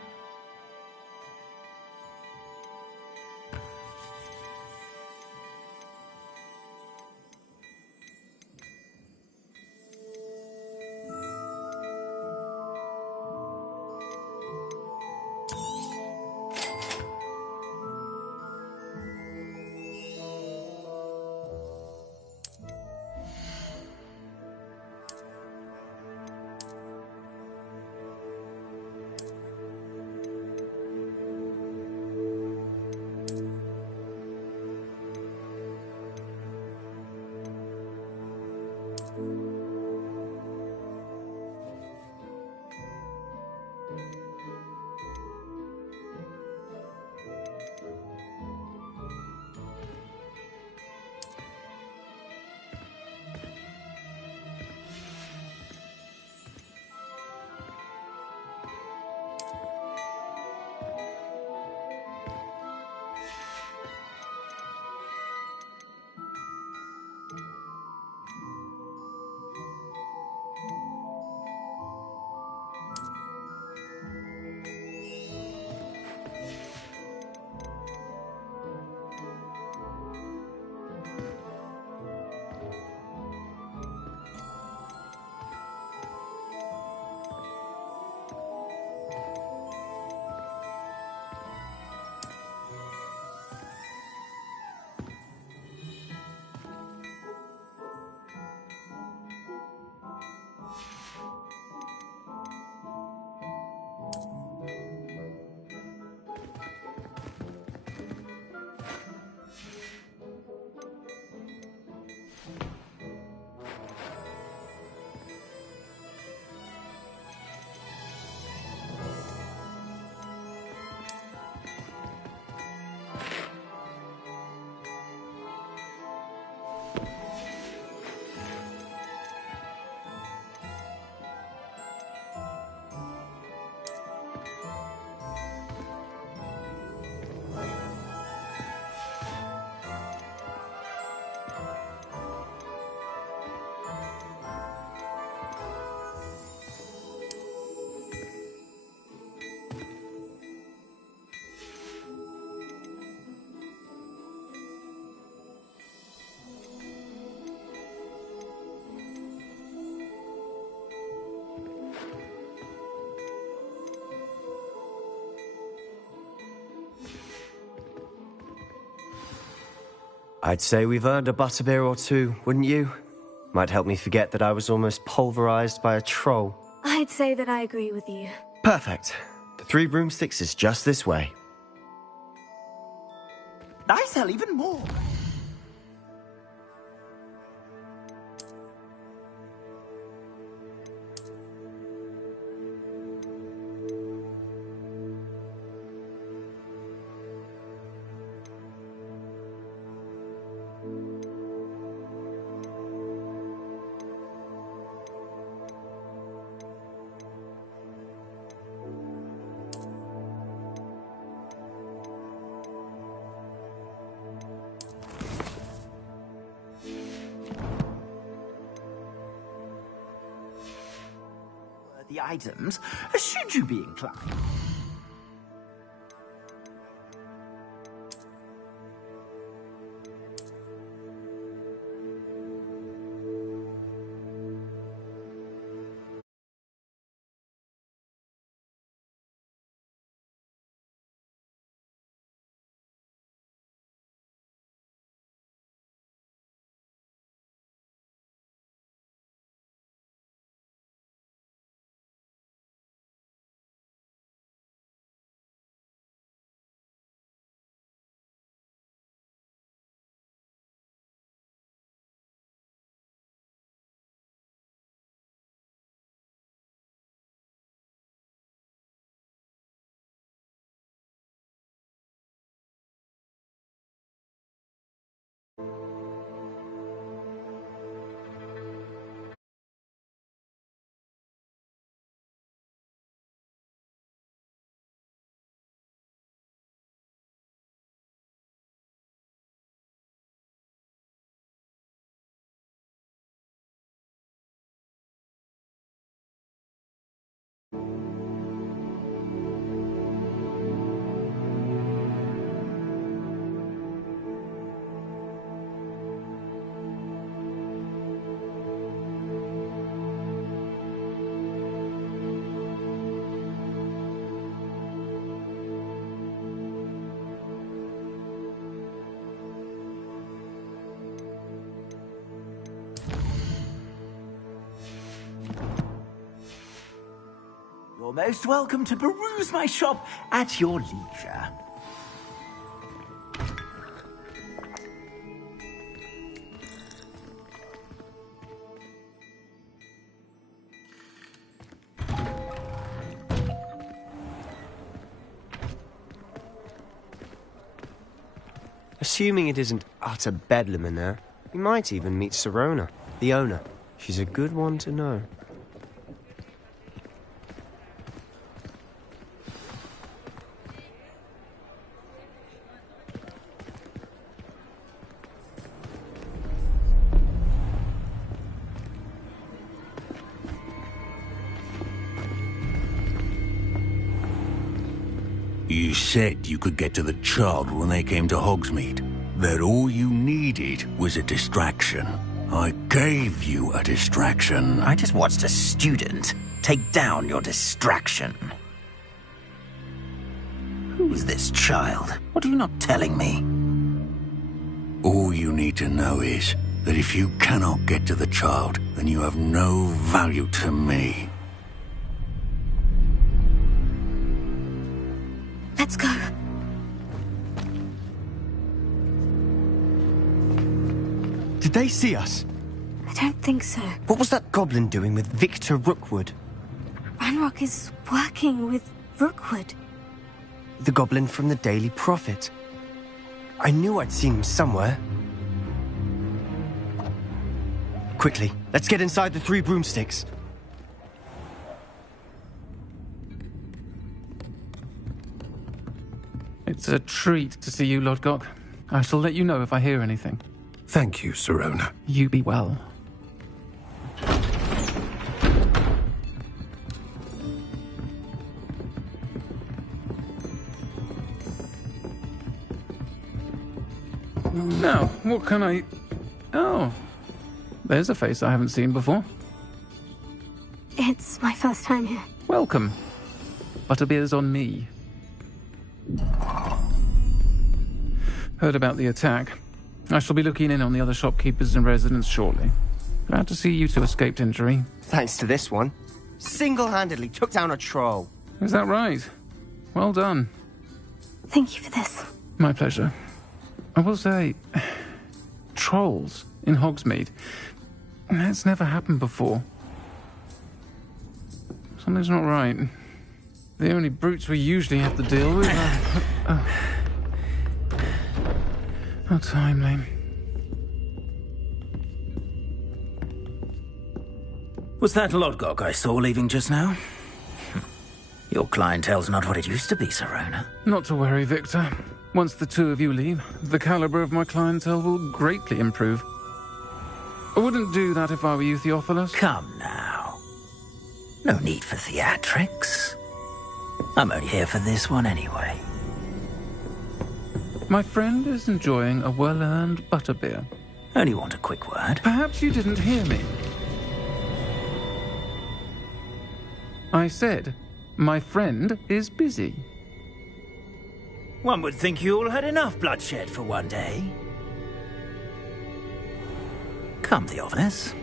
I'd say we've earned a butterbeer or two, wouldn't you? Might help me forget that I was almost pulverized by a troll. I'd say that I agree with you. Perfect. The Three Broomsticks is just this way. I sell even more. the items, should you be inclined. You're most welcome to peruse my shop at your leisure. Assuming it isn't utter bedlam in there, we might even meet Sirona, the owner. She's a good one to know. You said you could get to the child when they came to Hogsmeade. That all you needed was a distraction. I gave you a distraction. I just watched a student take down your distraction. Who's this child? What are you not telling me? All you need to know is that if you cannot get to the child, then you have no value to me. Let's go. Did they see us? I don't think so. What was that goblin doing with Victor Rookwood? Ranrock is working with Rookwood. The goblin from the Daily Prophet. I knew I'd seen him somewhere. Quickly, let's get inside the Three Broomsticks. It's a treat to see you, Lodgok. I shall let you know if I hear anything. Thank you, Sirona. You be well. Now, what can I... Oh, there's a face I haven't seen before. It's my first time here. Welcome. Butterbeer's on me. Heard about the attack. I shall be looking in on the other shopkeepers and residents shortly. Glad to see you two escaped injury. Thanks to this one. Single-handedly took down a troll. Is that right? Well done. Thank you for this. My pleasure. I will say, trolls in Hogsmeade. That's never happened before. Something's not right. The only brutes we usually have to deal with are... How timely. Was that Lodgok I saw leaving just now? Your clientele's not what it used to be, Sirona. Not to worry, Victor. Once the two of you leave, the caliber of my clientele will greatly improve. I wouldn't do that if I were you, Theophilus. Come now. No need for theatrics. I'm only here for this one anyway. My friend is enjoying a well-earned butterbeer. Only want a quick word. Perhaps you didn't hear me. I said, my friend is busy. One would think you all had enough bloodshed for one day. Come, Theophilus.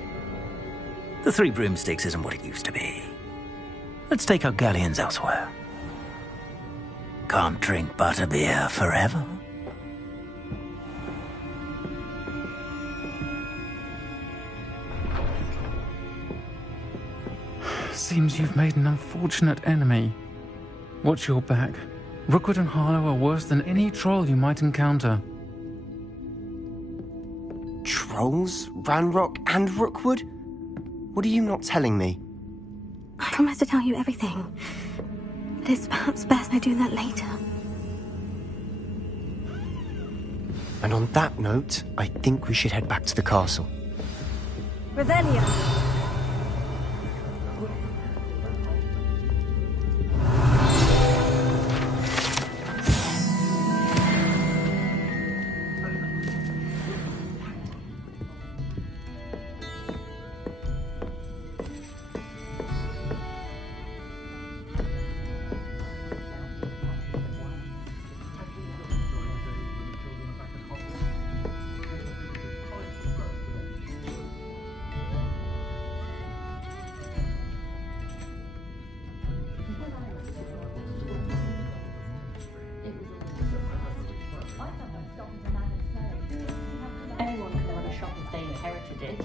The Three Broomsticks isn't what it used to be. Let's take our galleons elsewhere. Can't drink butterbeer forever. Seems you've made an unfortunate enemy. Watch your back. Rookwood and Harlow are worse than any troll you might encounter. Trolls? Ranrock and Rookwood? What are you not telling me? I promised to tell you everything. But it's perhaps best I do that later. And on that note, I think we should head back to the castle. Revelio. Anyone could have run a shop if they inherited it.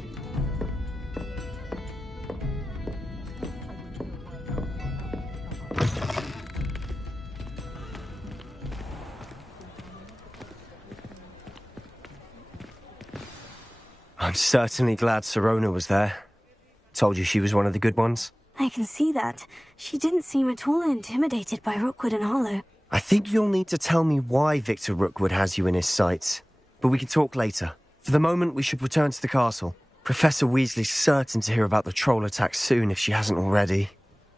I'm certainly glad Sirona was there. Told you she was one of the good ones. I can see that. She didn't seem at all intimidated by Rookwood and Harlow. I think you'll need to tell me why Victor Rookwood has you in his sights. But we can talk later. For the moment, we should return to the castle. Professor Weasley's certain to hear about the troll attack soon if she hasn't already.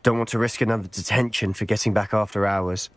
Don't want to risk another detention for getting back after hours.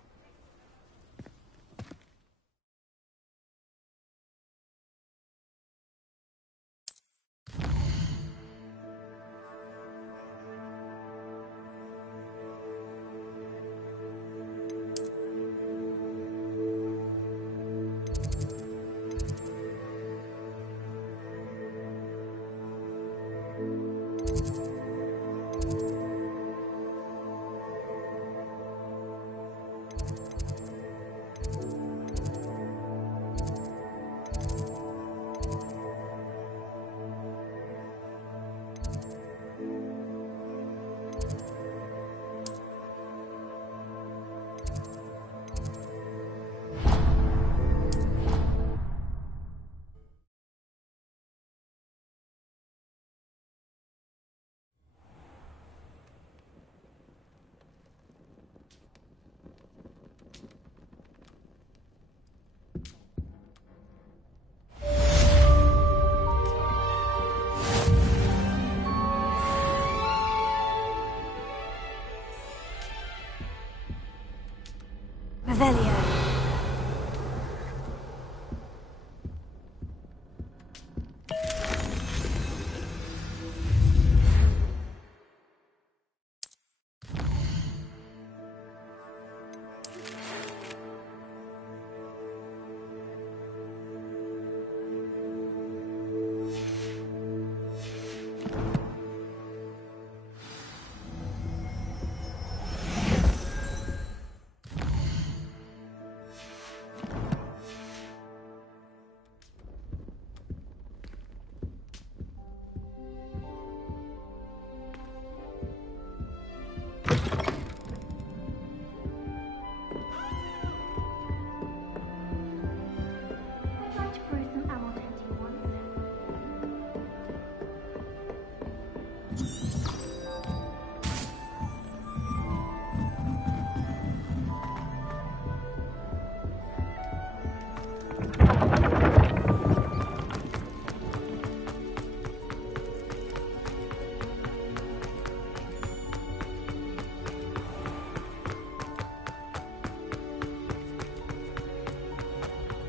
Revelio.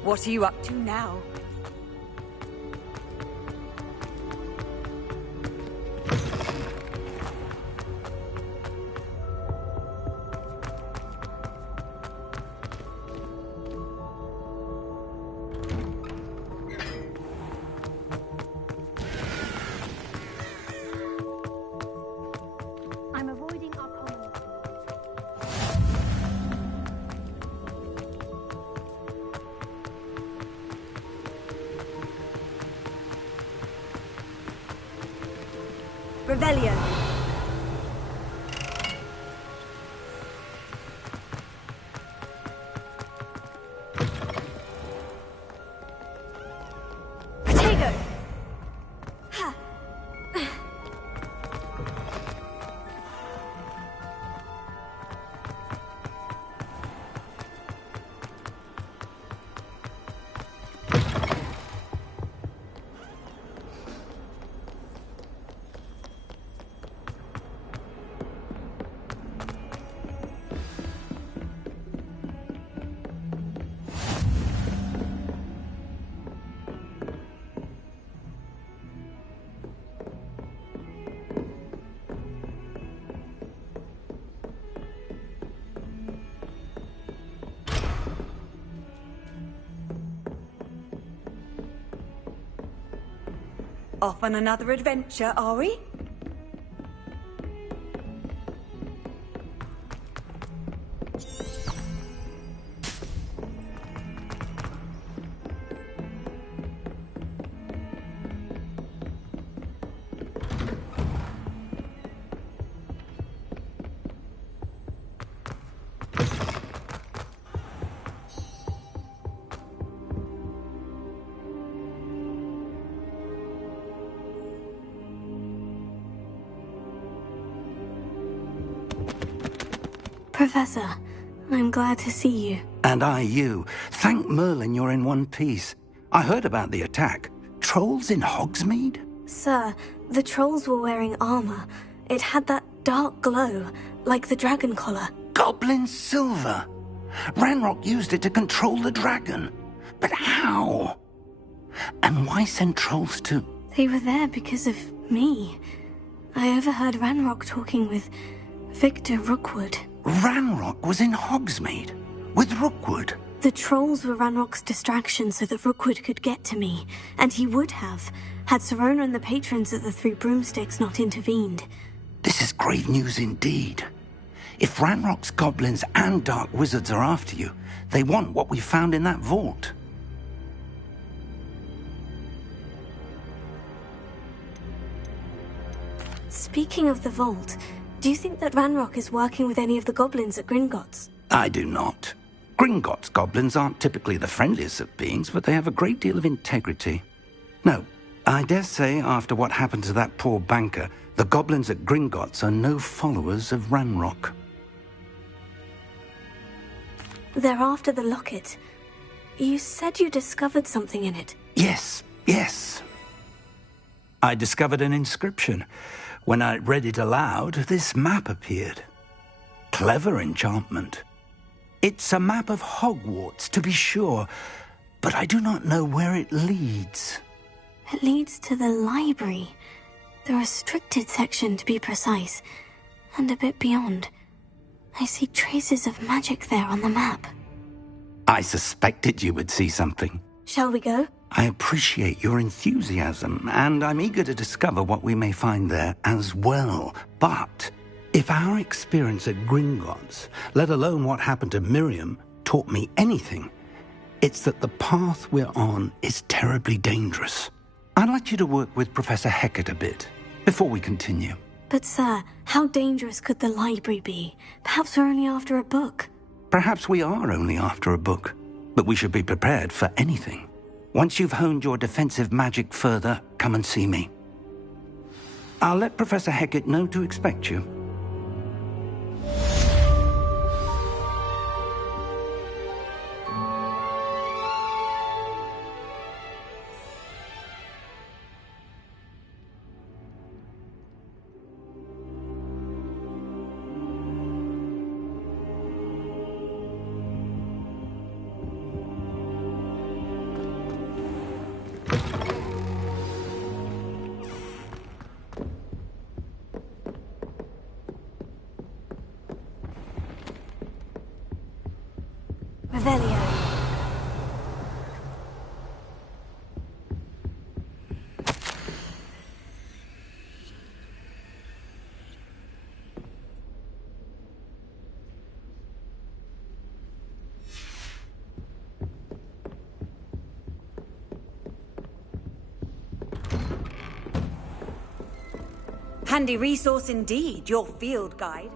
What are you up to now? I'm avoiding our common. Revelio. Protego. Ha. Off on another adventure, are we? Professor, I'm glad to see you. And I you. Thank Merlin you're in one piece. I heard about the attack. Trolls in Hogsmeade? Sir, the trolls were wearing armor. It had that dark glow, like the dragon collar. Goblin silver! Ranrock used it to control the dragon. But how? And why send trolls too? They were there because of me. I overheard Ranrock talking with Victor Rookwood. Ranrock was in Hogsmeade? With Rookwood? The trolls were Ranrock's distraction so that Rookwood could get to me. And he would have, had Sirona and the patrons at the Three Broomsticks not intervened. This is grave news indeed. If Ranrock's goblins and dark wizards are after you, they want what we found in that vault. Speaking of the vault, do you think that Ranrock is working with any of the goblins at Gringotts? I do not. Gringotts goblins aren't typically the friendliest of beings, but they have a great deal of integrity. No, I dare say after what happened to that poor banker, the goblins at Gringotts are no followers of Ranrock. They're after the locket. You said you discovered something in it. Yes. I discovered an inscription. When I read it aloud, this map appeared. Clever enchantment. It's a map of Hogwarts, to be sure, but I do not know where it leads. It leads to the library. The restricted section, to be precise. And a bit beyond. I see traces of magic there on the map. I suspected you would see something. Shall we go? I appreciate your enthusiasm, and I'm eager to discover what we may find there as well. But if our experience at Gringotts, let alone what happened to Miriam, taught me anything, it's that the path we're on is terribly dangerous. I'd like you to work with Professor Hecat a bit before we continue. But sir, how dangerous could the library be? Perhaps we're only after a book. Perhaps we are only after a book, but we should be prepared for anything. Once you've honed your defensive magic further, come and see me. I'll let Professor Hecat know to expect you. Handy resource indeed, your field guide.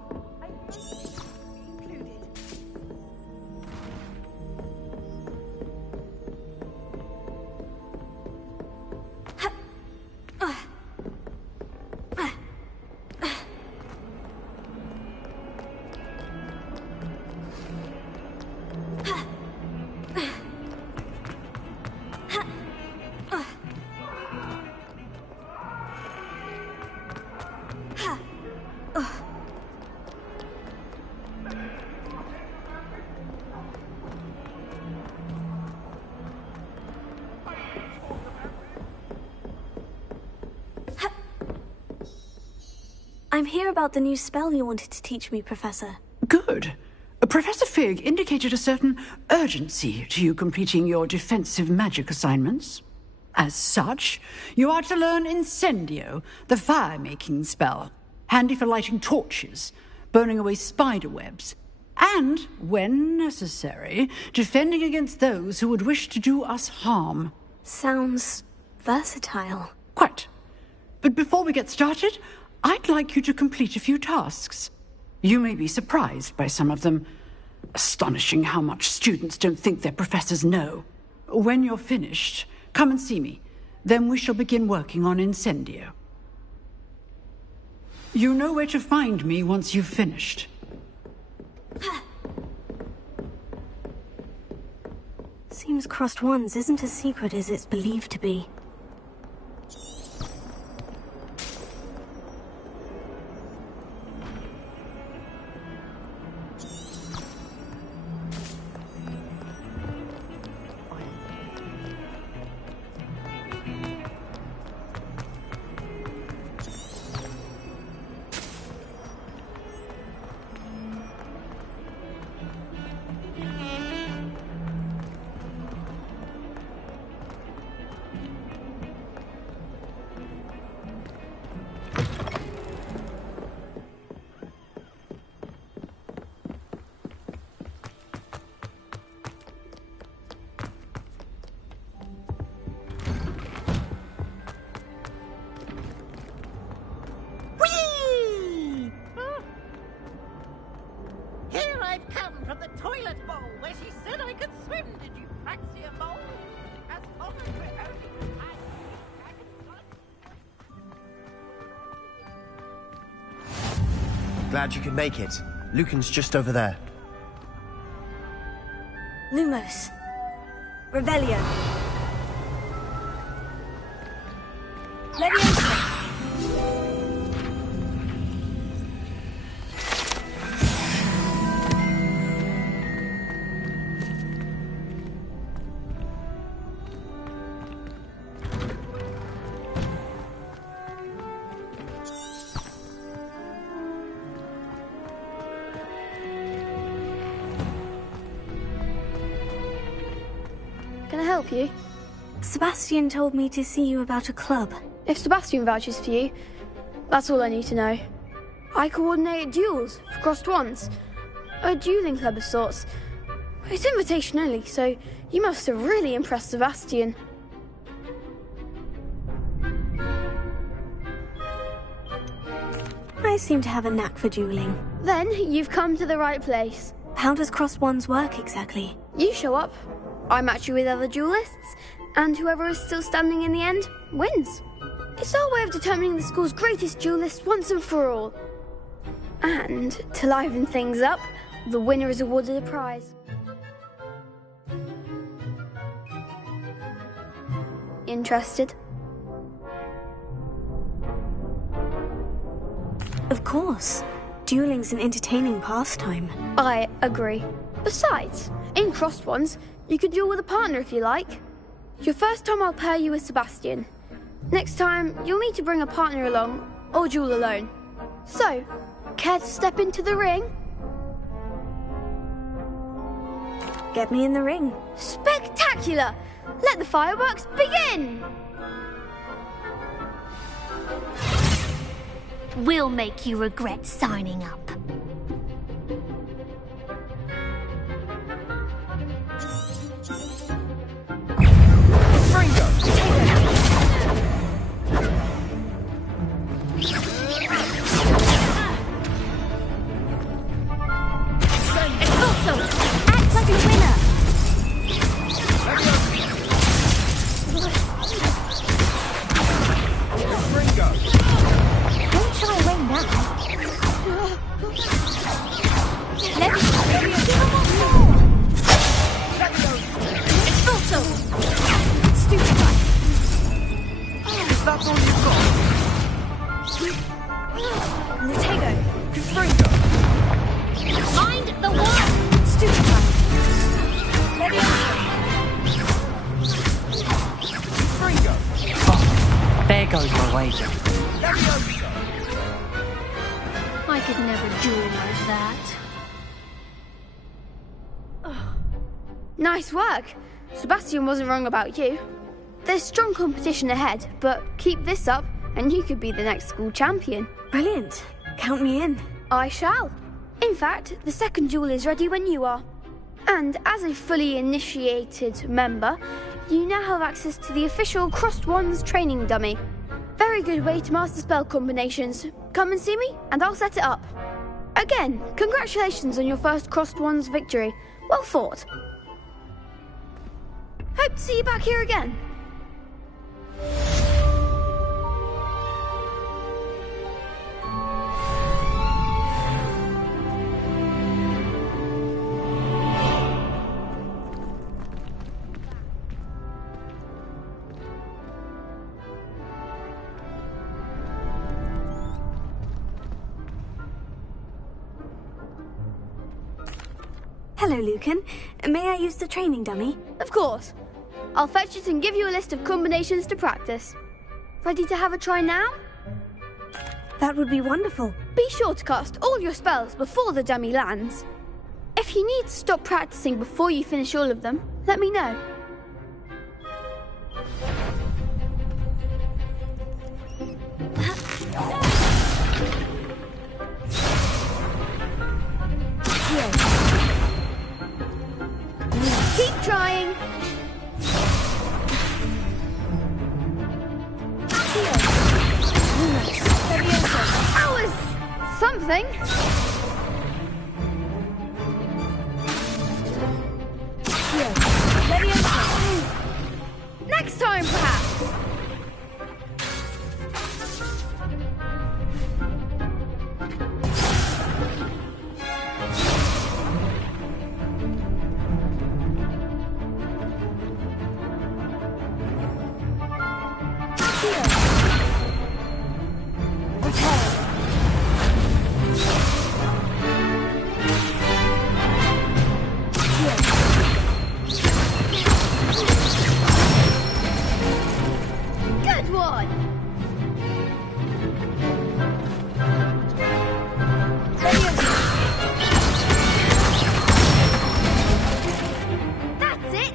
I'm here about the new spell you wanted to teach me, Professor. Good. Professor Fig indicated a certain urgency to you completing your defensive magic assignments. As such, you are to learn Incendio, the fire-making spell, handy for lighting torches, burning away spider webs, and, when necessary, defending against those who would wish to do us harm. Sounds versatile. Quite. But before we get started, I'd like you to complete a few tasks. You may be surprised by some of them. Astonishing how much students don't think their professors know. When you're finished, come and see me. Then we shall begin working on Incendio. You know where to find me once you've finished. Seems Crossed Wands isn't as secret as it's believed to be. Glad you could make it. Lucan's just over there. Lumos. Revelio. Leviosa. Can I help you? Sebastian told me to see you about a club. If Sebastian vouches for you, that's all I need to know. I coordinate duels for Crossed Wands. A dueling club of sorts. It's invitation only, so you must have really impressed Sebastian. I seem to have a knack for dueling. Then you've come to the right place. How does Crossed Wands work exactly? You show up, I match you with other duelists, and whoever is still standing in the end wins. It's our way of determining the school's greatest duelist once and for all. And to liven things up, the winner is awarded a prize. Interested? Of course. Dueling's an entertaining pastime. I agree. Besides, in Crossed Wands, you could duel with a partner if you like. Your first time I'll pair you with Sebastian. Next time, you'll need to bring a partner along, or duel alone. So, care to step into the ring? Get me in the ring. Spectacular! Let the fireworks begin! We'll make you regret signing up. Fringo! goes my wager. I could never duel like that. Nice work. Sebastian wasn't wrong about you. There's strong competition ahead, but keep this up and you could be the next school champion. Brilliant. Count me in. I shall. In fact, the second duel is ready when you are. And as a fully initiated member, you now have access to the official Crossed Wands training dummy. Very good way to master spell combinations. Come and see me, and I'll set it up. Again, congratulations on your first Crossed Wands victory. Well fought. Hope to see you back here again. Hello, Lucan. May I use the training dummy? Of course. I'll fetch it and give you a list of combinations to practice. Ready to have a try now? That would be wonderful. Be sure to cast all your spells before the dummy lands. If you need to stop practicing before you finish all of them, let me know. Keep trying. That was something. Next time, perhaps. Good one. That's it.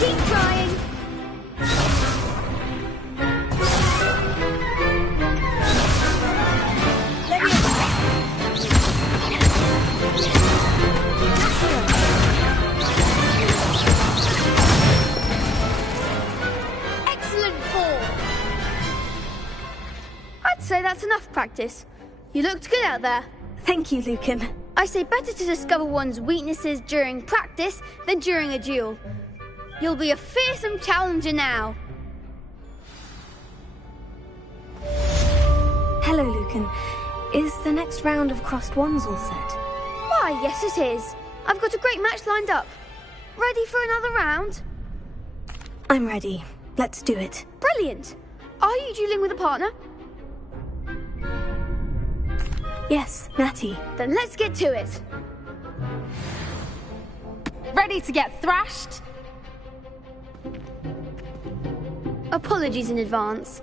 Keep trying. Excellent form. I'd say that's enough practice. You looked good out there. Thank you, Lucan. I say better to discover one's weaknesses during practice than during a duel. You'll be a fearsome challenger now. Hello, Lucan. Is the next round of Crossed Wands all set? Why, yes it is. I've got a great match lined up. Ready for another round? I'm ready. Let's do it. Brilliant. Are you dueling with a partner? Yes, Natty. Then let's get to it. Ready to get thrashed? Apologies in advance.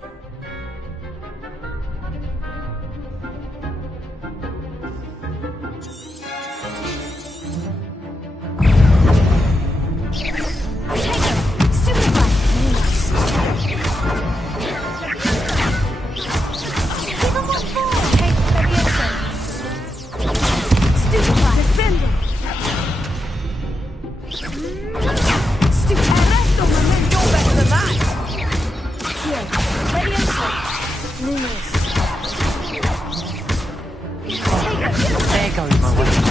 There goes my wager.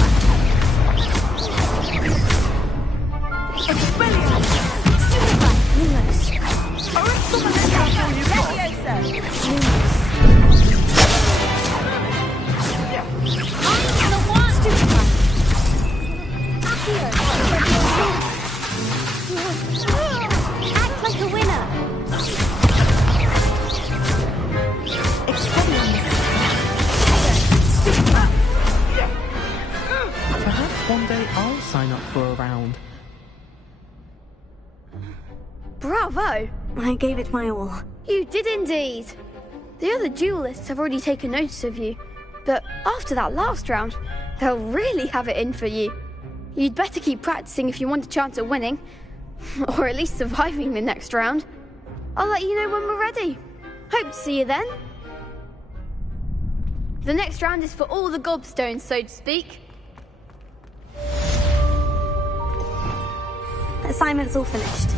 Act like a winner. I'll sign up for a round. Bravo! I gave it my all. You did indeed. The other duelists have already taken notice of you, but after that last round, they'll really have it in for you. You'd better keep practicing if you want a chance at winning, or at least surviving the next round. I'll let you know when we're ready. Hope to see you then. The next round is for all the gobstones, so to speak. Assignment's all finished.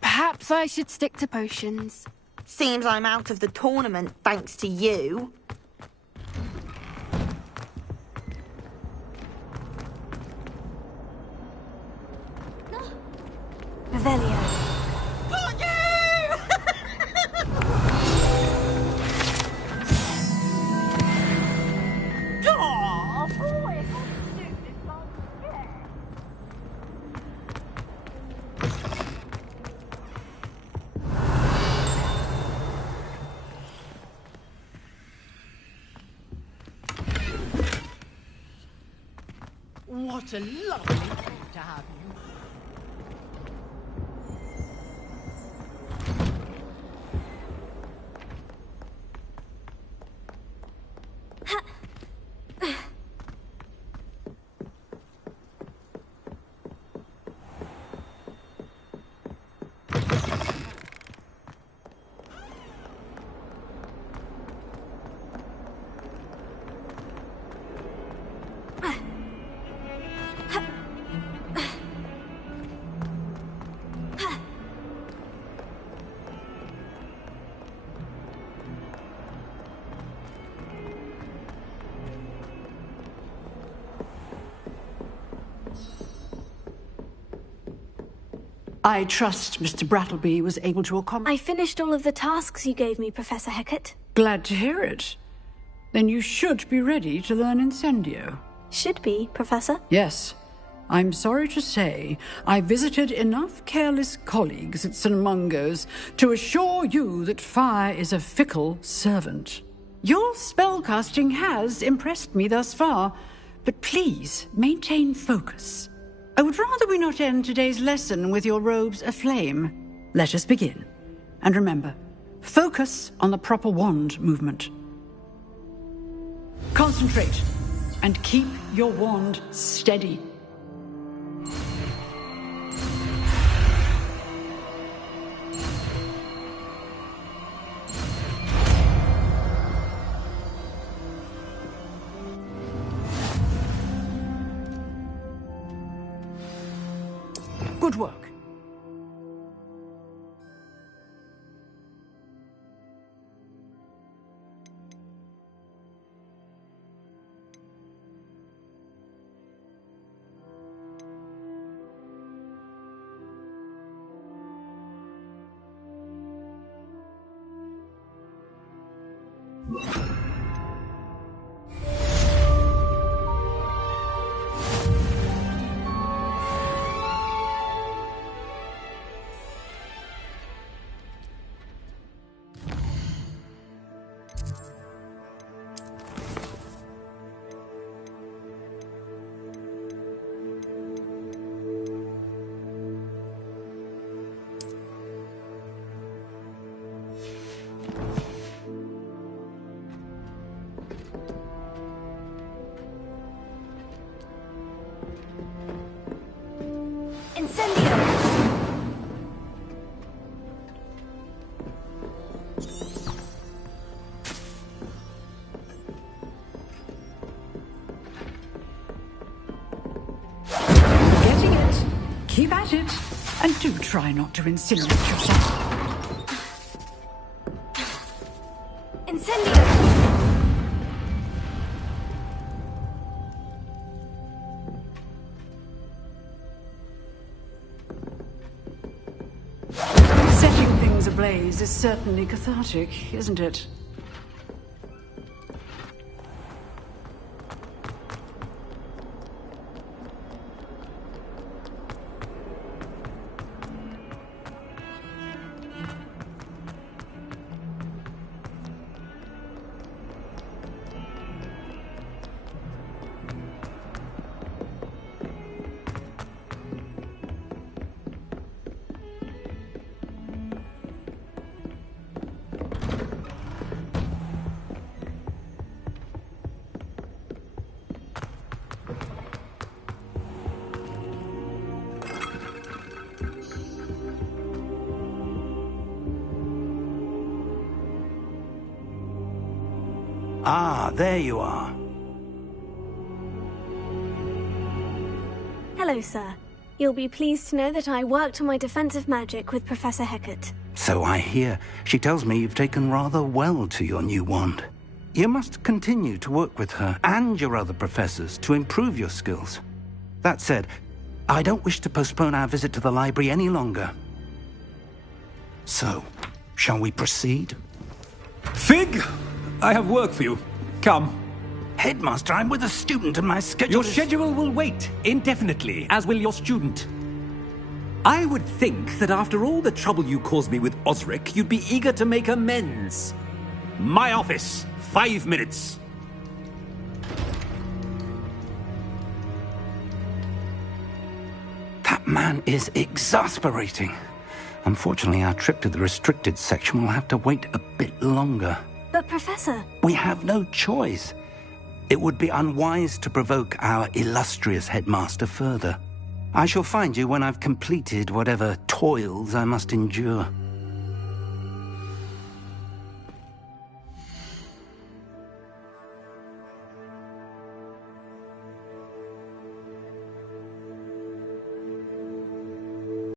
Perhaps I should stick to potions. Seems I'm out of the tournament thanks to you. Revelio. What a lovely day to have you. I trust Mr. Brattleby was able to accommodate. I finished all of the tasks you gave me, Professor Hecat. Glad to hear it. Then you should be ready to learn Incendio. Should be, Professor. Yes. I'm sorry to say, I visited enough careless colleagues at St. Mungo's to assure you that fire is a fickle servant. Your spellcasting has impressed me thus far, but please maintain focus. I would rather we not end today's lesson with your robes aflame. Let us begin. And remember, focus on the proper wand movement. Concentrate, and keep your wand steady. Good work. at it, and do try not to incinerate yourself. Incendio! Setting things ablaze is certainly cathartic, isn't it? Ah, there you are. Hello, sir. You'll be pleased to know that I worked on my defensive magic with Professor Hecat. So I hear. She tells me you've taken rather well to your new wand. You must continue to work with her and your other professors to improve your skills. That said, I don't wish to postpone our visit to the library any longer. So, shall we proceed? Fig! I have work for you. Come. Headmaster, I'm with a student and my schedule Your schedule will wait indefinitely, as will your student. I would think that after all the trouble you caused me with Osric, you'd be eager to make amends. My office, 5 minutes. That man is exasperating. Unfortunately, our trip to the restricted section will have to wait a bit longer. But, Professor... We have no choice. It would be unwise to provoke our illustrious headmaster further. I shall find you when I've completed whatever toils I must endure.